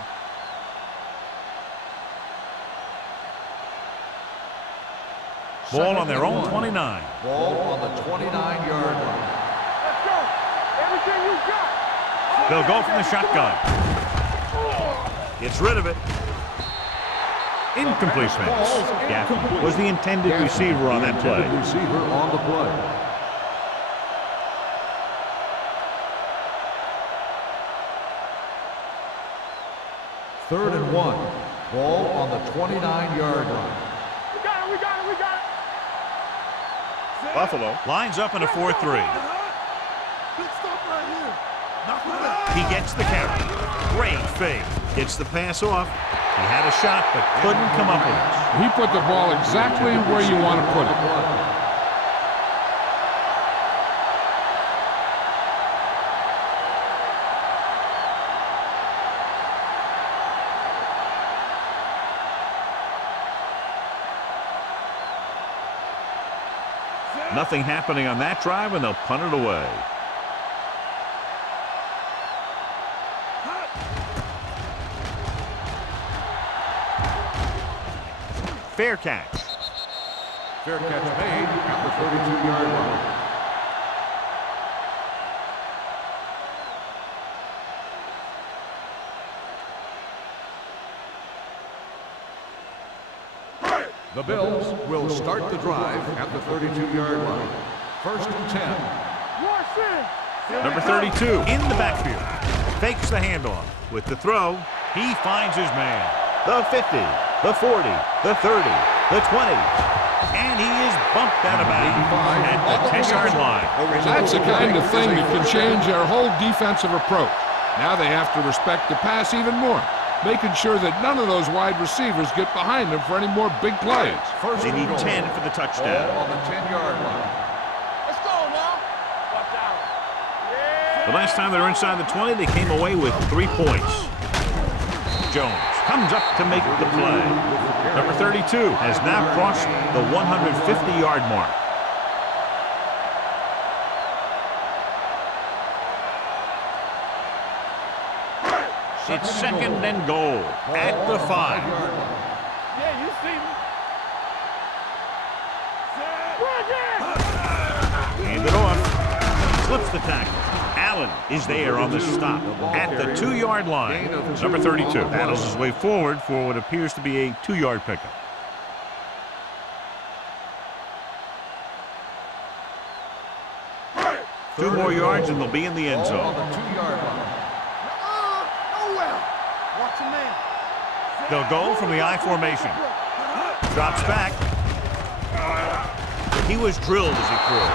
Ball on their own 29. Ball on the 29-yard line. Let's go. Everything you got. They'll go from the shotgun. Gets rid of it. Incomplete pass. Gaffney was the intended receiver on that play. Receiver on the play. Third and 1. Ball on the 29-yard line. We got it. Buffalo lines up in a 4-3. Good stuff right here. Knock it out. He gets the carry. Great fake. Gets the pass off. He had a shot, but couldn't come up with it. He put the ball exactly where you want to put it. Nothing happening on that drive, and they'll punt it away. Fair catch. Fair catch made at the 32-yard line. The Bills will start the drive at the 32-yard line. First and 10. Number 32 in the backfield. Fakes the handoff. With the throw, he finds his man. The 50, the 40, the 30, the 20. And he is bumped out of bounds at the 10-yard line. That's the kind of thing that can change their whole defensive approach. Now they have to respect the pass even more, making sure that none of those wide receivers get behind them for any more big plays. They need 10 for the touchdown. On the 10-yard line. Let's go now. Watch out. Yeah. The last time they were inside the 20, they came away with 3 points. Jones comes up to make the play. Number 32 has now crossed the 150-yard mark. It's second and goal at the 5. Yeah, you see me. Hand it off. Slips the tackle. Allen is there on the stop at the 2-yard line. Number 32 battles his way forward for what appears to be a 2-yard pickup. Two more yards and they'll be in the end zone. On the 2-yard line. Watch your man. They'll go from the I formation. Drops back. He was drilled as he threw.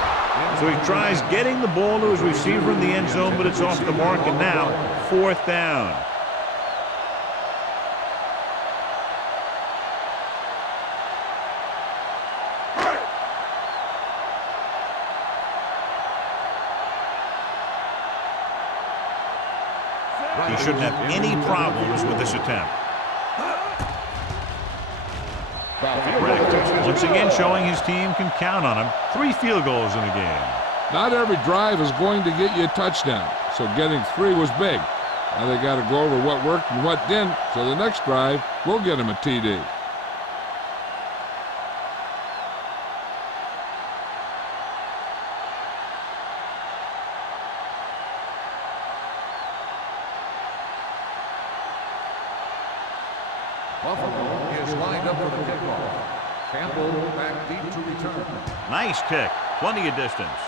So he tries getting the ball to his receiver in the end zone, but it's off the mark, and now 4th down. He shouldn't have any problems with this attempt. Once again showing his team can count on him. 3 field goals in the game. Not every drive is going to get you a touchdown, so getting 3 was big. Now they got to go over what worked and what didn't, so the next drive will get him a TD. Buffalo is lined up for the kickoff. Campbell back deep to return. Nice kick. Plenty of distance.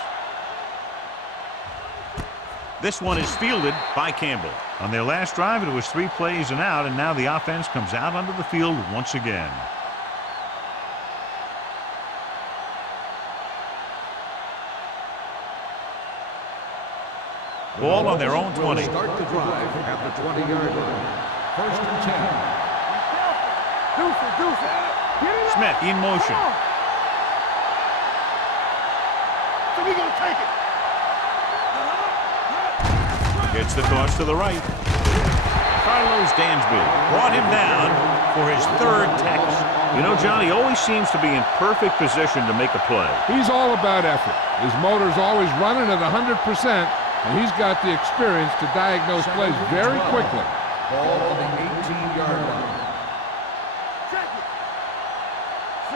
This one is fielded by Campbell. On their last drive, it was 3 plays and out, and now the offense comes out onto the field once again. Ball on their own 20. Start the drive at the 20-yard line. First and 10. Smith in motion. So we gonna take it. Gets the toss to the right. Carlos Dansby brought him down for his 3rd tackle. You know, John, he always seems to be in perfect position to make a play. He's all about effort. His motor's always running at 100%, and he's got the experience to diagnose plays very quickly. Ball on the 18-yard line.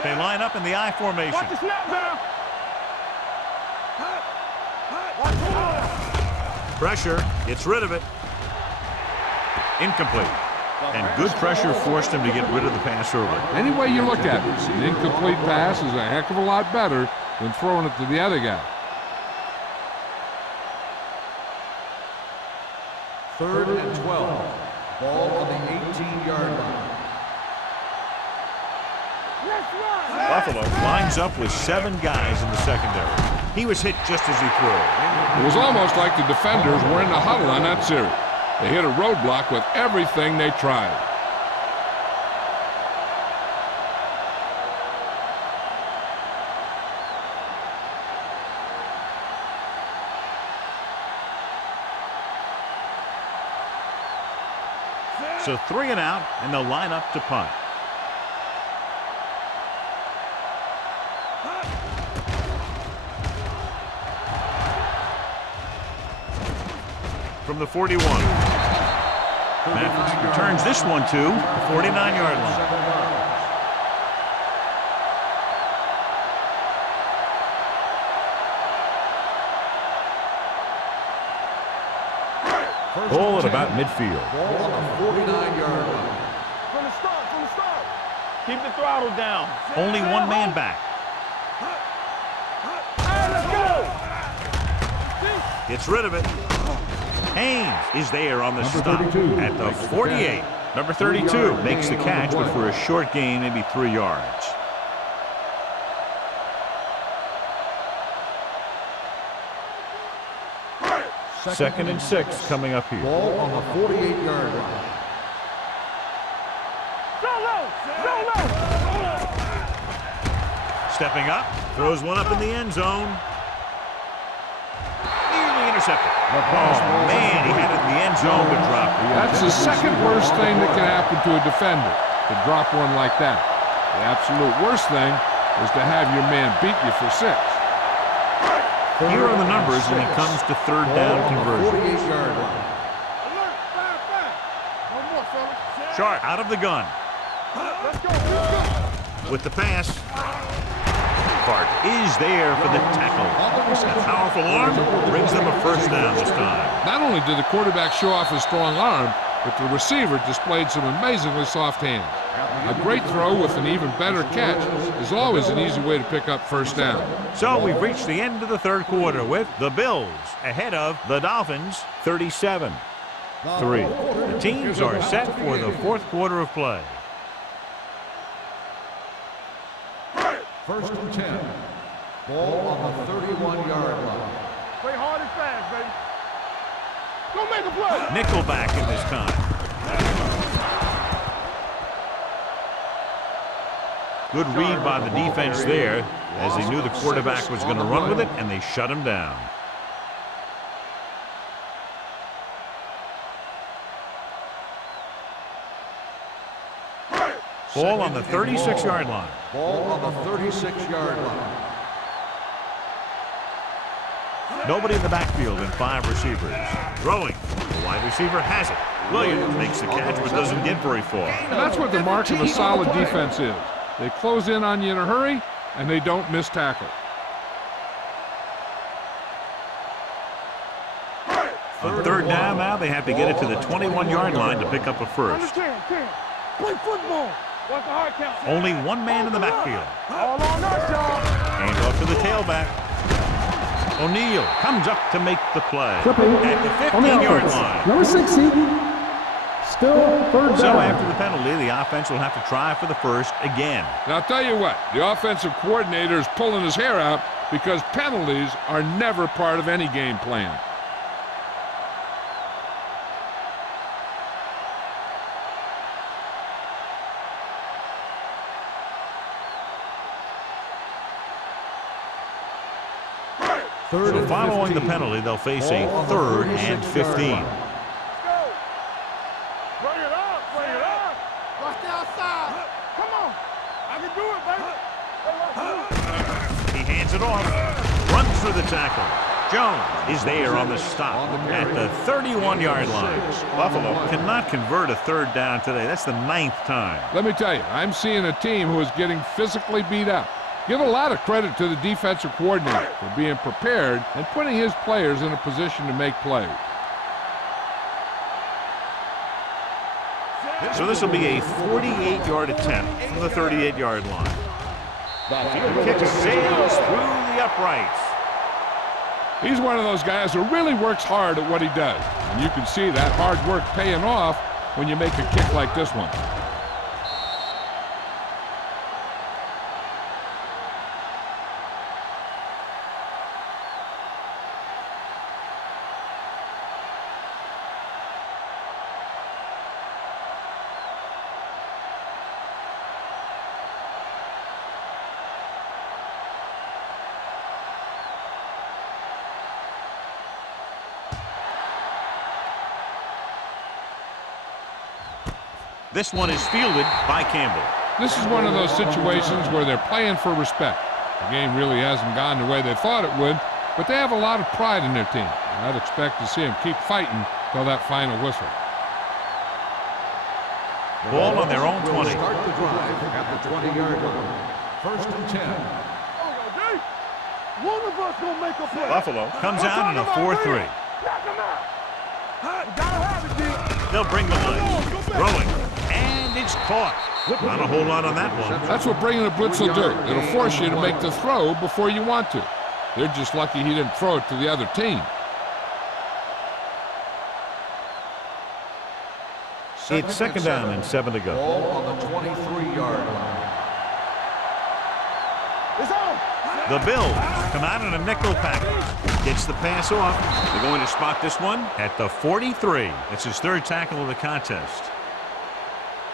They line up in the I formation. Watch the snap down. Pressure, gets rid of it. Incomplete. And good pressure forced him to get rid of the pass early. Any way you look at it, an incomplete pass is a heck of a lot better than throwing it to the other guy. 3rd and 12. Ball on the 18-yard line. Buffalo lines up with 7 guys in the secondary. He was hit just as he threw. It was almost like the defenders were in the huddle on that series. They hit a roadblock with everything they tried. So 3 and out, and they'll line up to punt. from the 41. Matthews returns this one to the 49-yard line. Ball at about midfield. Ball on the 49-yard line. From the start. Keep the throttle down. Only one man back. Hey, let's go. Gets rid of it. Haynes is there on the stop at the 48. Number 32 makes the catch, but for a short gain, maybe 3 yards. Second and 6 coming up here. Ball on the 48-yard line. Stepping up, throws one up in the end zone. Nearly intercepted. Oh, man, he had it in the end zone, but dropped it. That's the second worst thing that can happen to a defender, to drop one like that. The absolute worst thing is to have your man beat you for 6. Here are the numbers when it comes to third down conversion. 48-yard line. Sharp out of the gun. With the pass. Clark is there for the tackle. That powerful arm brings them a first down this time. Not only did the quarterback show off his strong arm, but the receiver displayed some amazingly soft hands. A great throw with an even better catch is always an easy way to pick up first down. So we've reached the end of the third quarter with the Bills ahead of the Dolphins 37-3. The teams are set for the fourth quarter of play. First and 10. Ball on the 31-yard line. Play hard and fast, baby. Don't make a play. Nickelback in this time. Good read by the defense there, as they knew the quarterback was going to run with it, and they shut him down. Ball on the 36-yard line. Ball on the 36-yard line. Nobody in the backfield and 5 receivers. Throwing. The wide receiver has it. Williams makes the catch but doesn't get very far. And that's what the mark of a solid defense is. They close in on you in a hurry, and they don't miss tackle. On third down now, they have to get it to the 21-yard line to pick up a first. Play football. What's the hard count? Only one man in the backfield. All on us, y'all. Hand off to the tailback. O'Neal comes up to make the play at the 15-yard line. Number 60. Still third down. So after the penalty, the offense will have to try for the first again. And I'll tell you what, the offensive coordinator is pulling his hair out because penalties are never part of any game plan. So following the penalty, they'll face a 3rd and 15. Bring it up. Watch the outside. Come on. I can do it, baby. He hands it off. Runs through the tackle. Jones is there on the stop at the 31-yard line. Buffalo cannot convert a third down today. That's the 9th time. Let me tell you, I'm seeing a team who is getting physically beat up. Give a lot of credit to the defensive coordinator for being prepared and putting his players in a position to make plays. So this will be a 48-yard attempt from the 38-yard line. The kick sails through the uprights. He's one of those guys who really works hard at what he does. And you can see that hard work paying off when you make a kick like this one. This one is fielded by Campbell. This is one of those situations where they're playing for respect. The game really hasn't gone the way they thought it would, but they have a lot of pride in their team. And I'd expect to see them keep fighting till that final whistle. Ball on their own 20. Start the drive at the 20-yard line. First and 10. One of us gonna make a play. Buffalo comes out in a 4-3. Knock him out. Gotta have it, D. They'll bring the blitz. Throwing. And it's caught. Not a whole lot on that one. That's what bringing a blitz will do. It'll force you to make the throw before you want to. They're just lucky he didn't throw it to the other team. It's second down and 7 to go. Ball on the 23-yard line. It's on. The Bills come out in a nickel package. Gets the pass off. They're going to spot this one at the 43. That's his third tackle of the contest.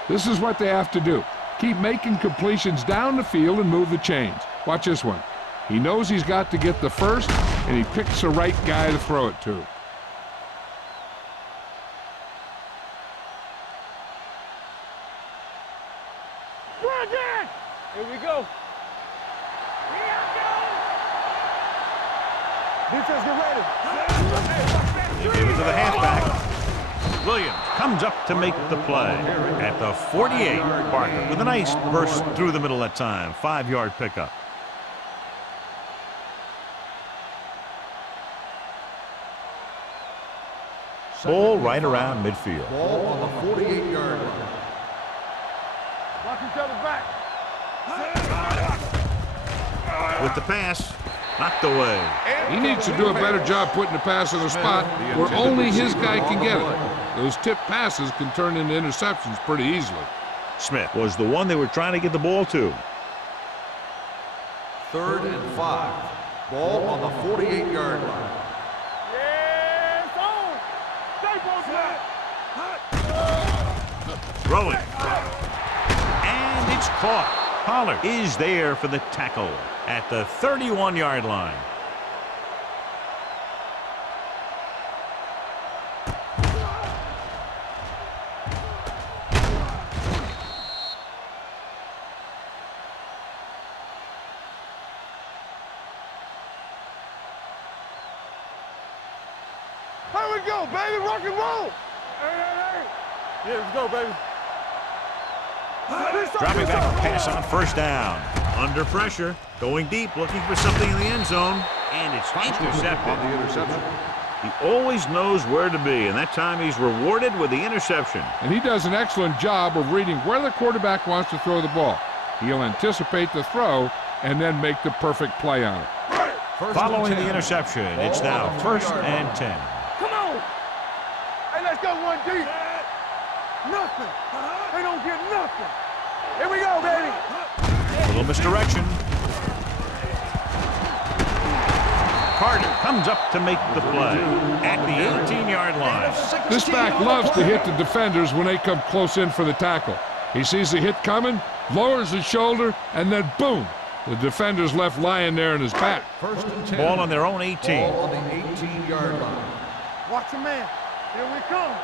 This is what they have to do. Keep making completions down the field and move the chains. Watch this one. He knows he's got to get the first, and he picks the right guy to throw it to. Here we go. Defense, get ready. They give it to the halfback. Williams comes up to make the play at the 48. Barker with a nice burst through the middle that time. 5-yard pickup. Ball right around midfield. Ball on the 48-yard line. Watch each other back. With the pass, knocked away. He needs to do a better job putting the pass in a spot where only his guy can get it. Those tip passes can turn into interceptions pretty easily. Smith was the one they were trying to get the ball to. 3rd and 5. Ball on the 48-yard line. Yeah, it's on. Stay on. Throwing. And it's caught. Pollard is there for the tackle at the 31-yard line. Here we go, baby. Rock and roll. Hey. Yeah, let's go, baby. Dropping back to pass on first down. Under pressure, going deep, looking for something in the end zone, and it's intercepted. On the interception. He always knows where to be, and that time he's rewarded with the interception. And he does an excellent job of reading where the quarterback wants to throw the ball. He'll anticipate the throw and then make the perfect play on it. Following the interception, it's now 1st and 10. Come on. Hey, let's go one deep. Nothing. They don't get nothing. Here we go, baby. A little misdirection. Carter comes up to make the play at the 18-yard line. This back loves to hit the defenders when they come close in for the tackle. He sees the hit coming, lowers his shoulder, and then boom, the defender's left lying there in his back. 1st and 10. Ball on their own 18. Ball on the 18-yard line. Watch the man. Here we come.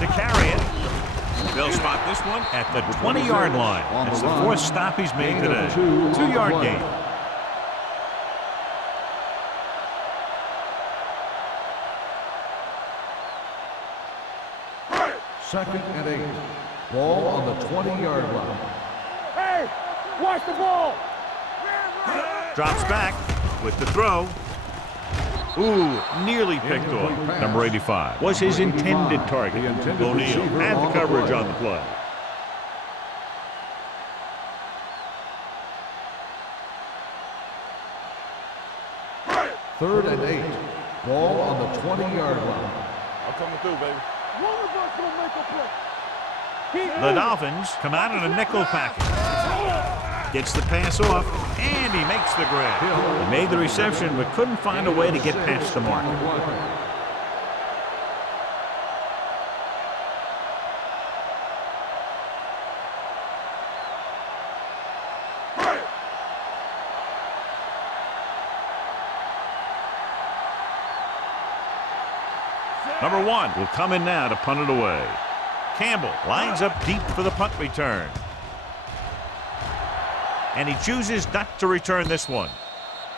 To carry it. They'll spot this one at the 20-yard line. That's the 4th stop he's made today. 2-yard gain. Second and 8. Ball on the 20-yard line. Hey, watch the ball. Drops back with the throw. Ooh, nearly picked off. Number 85 was his intended target. O'Neal had the coverage on the play. Third and 8. Ball on the 20-yard line. I'm coming through, baby. One of us gonna make a play. The Dolphins come out in a nickel package. Gets the pass off, and he makes the grab. He made the reception, but couldn't find a way to get past the mark. Number 1 will come in now to punt it away. Campbell lines up deep for the punt return. And he chooses not to return this one.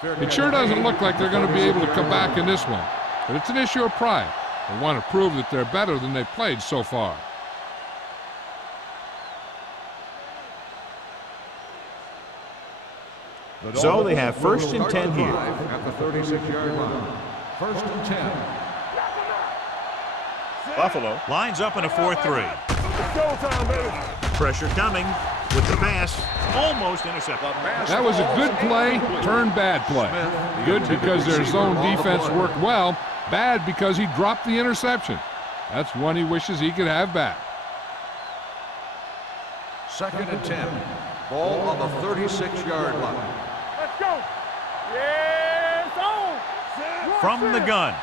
It sure doesn't look like they're going to be able to come back in this one, but it's an issue of pride. They want to prove that they're better than they've played so far. So they have 1st and 10 here. At the 36-yard line. 1st and 10. Buffalo lines up in a 4-3. Showtime, baby. Pressure coming with the pass. Almost intercepted. That was a good play, turned bad play. Good because their zone defense worked well. Bad because he dropped the interception. That's one he wishes he could have back. 2nd and 10. Ball on the 36-yard line. Let's go. Yes, on. From the gun.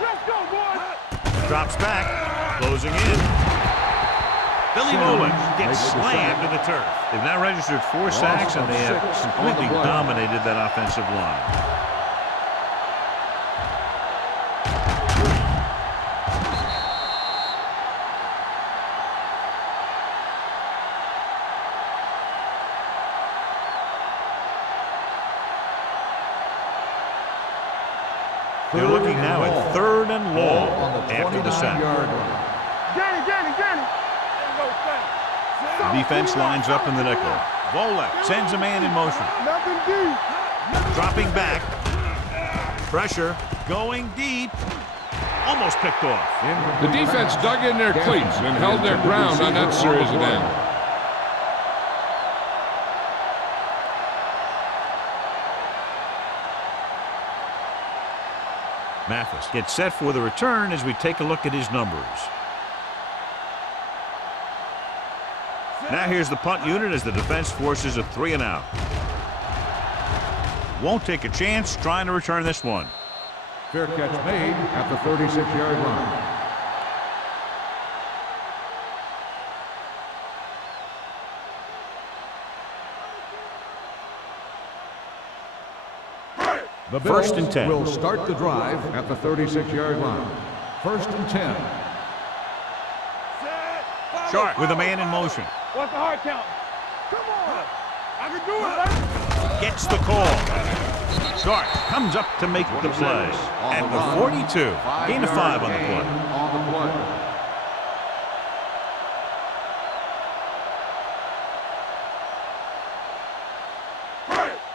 Let's go, boys. Drops back. Closing in. Billy Mullen gets slammed to the turf. They've now registered 4 sacks, and they have completely dominated that offensive line. They're looking now at 3rd and long after the sack. Get it. The defense lines up in the nickel. Volek sends a man in motion. Nothing deep. Dropping back. Pressure going deep. Almost picked off. The defense dug in their cleats and held their ground on that series of downs. Mathis gets set for the return as we take a look at his numbers. Now here's the punt unit as the defense forces a 3-and-out. Won't take a chance trying to return this one. Fair catch made at the 36-yard line. The Bills 1st and 10. will start the drive at the 36-yard line. 1st and 10. Sharp with a man in motion. What's the hard count? Come on. I can do it, man. Gets the call. Sharp comes up to make the play. At the 42. Gain of 5 on the play.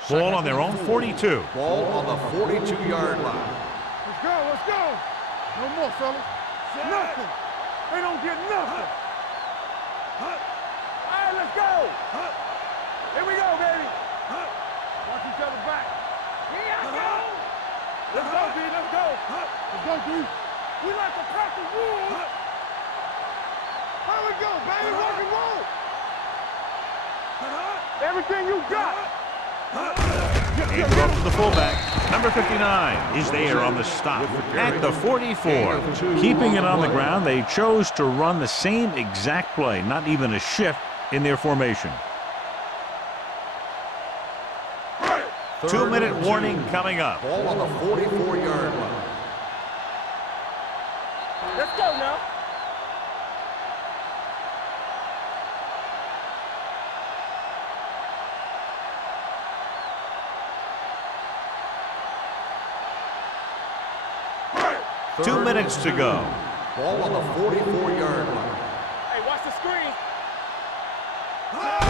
Ball on their own 42. Ball on the 42-yard line. Let's go. No more, fellas. Nothing. They don't get nothing. All right, let's go. Here we go, baby. Watch each other back. Here I go. Let's go, D. Let's go. Let's go, D. We like to practice rules. How we go, baby? Rock and roll. Everything you got. Hands off to the fullback. Number 59 is there on the stop at the 44. Keeping it on the ground, they chose to run the same exact play, not even a shift in their formation. 2-minute warning coming up. Ball on the 44-yard line. Let's go now. Two minutes to go. Ball on the 44-yard line. Hey, watch the screen.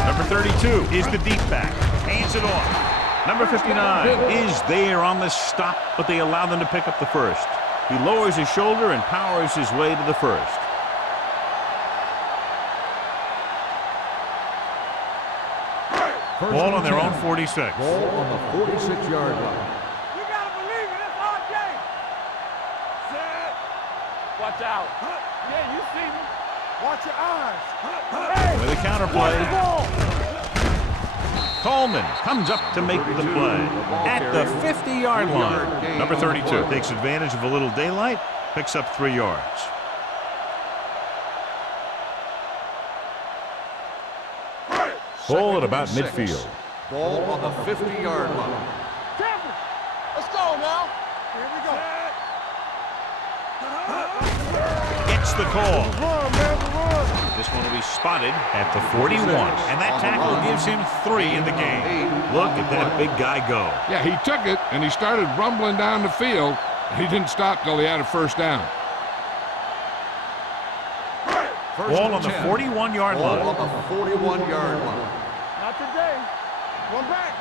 Number 32 is the deep back. Hands it off. Number 59 is there on the stop, but they allow them to pick up the first. He lowers his shoulder and powers his way to the first. Ball on their own 46. Ball on the 46-yard line. You gotta believe it. It's our game. Set. Watch out. Yeah, you see me. Watch your eyes. Hey. With a counterplay. Coleman comes up to make the play at the 50-yard line. Number 32 takes advantage of a little daylight, picks up 3 yards. Ball at about midfield. Ball on the 50-yard line. Careful. Let's go now. Here we go. Gets the call. Run, man, run. This one will be spotted at the 41. And that tackle gives him 3 in the game. Look at that big guy go. Yeah, he took it, and he started rumbling down the field. He didn't stop till he had a first down. Ball on the 41-yard line. Ball on the 41-yard line. Not today. One back.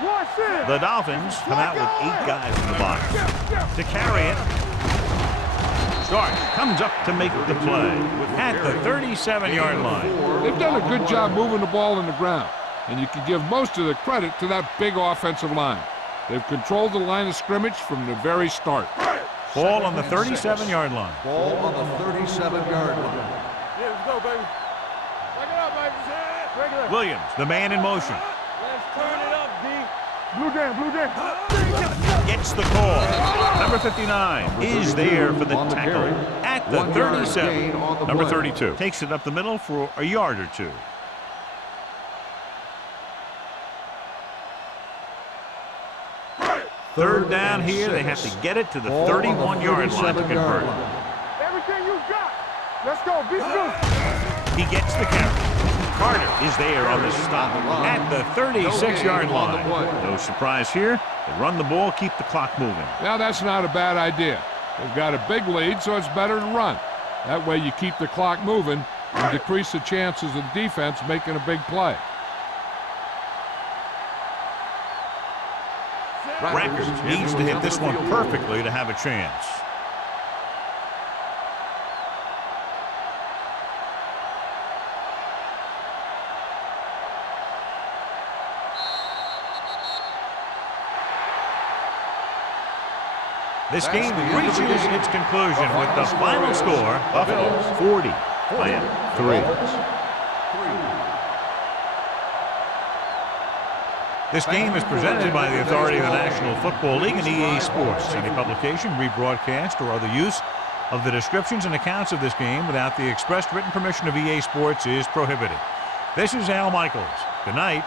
One sit. The Dolphins come out with 8 guys in the box. To carry it, Stark comes up to make the play at the 37-yard line. They've done a good job moving the ball in the ground, and you can give most of the credit to that big offensive line. They've controlled the line of scrimmage from the very start. Ball on the 37-yard line. Ball on the 37-yard line. Yeah, let's go, baby. Back it up, baby. Regular. Williams, the man in motion, Let's turn it up, D. Blue jam, blue jam. gets the call. Number 59 is there for the tackle at the 37. Number 32 takes it up the middle for a yard or 2. Third down here. They have to get it to the 31-yard line to convert. Everything you got. Let's go. Be good. He gets the carry. Carter is there on the stop at the 36-yard line. No surprise here. They run the ball, keep the clock moving. Now, that's not a bad idea. They've got a big lead, so it's better to run. That way you keep the clock moving and decrease the chances of the defense making a big play. Rackers needs to hit this one perfectly to have a chance. This game reaches its conclusion with the final score, Buffalo 40, Miami 3. This game is presented by the authority of the National Football League and EA Sports. Any publication, rebroadcast, or other use of the descriptions and accounts of this game without the expressed written permission of EA Sports is prohibited. This is Al Michaels. Good night.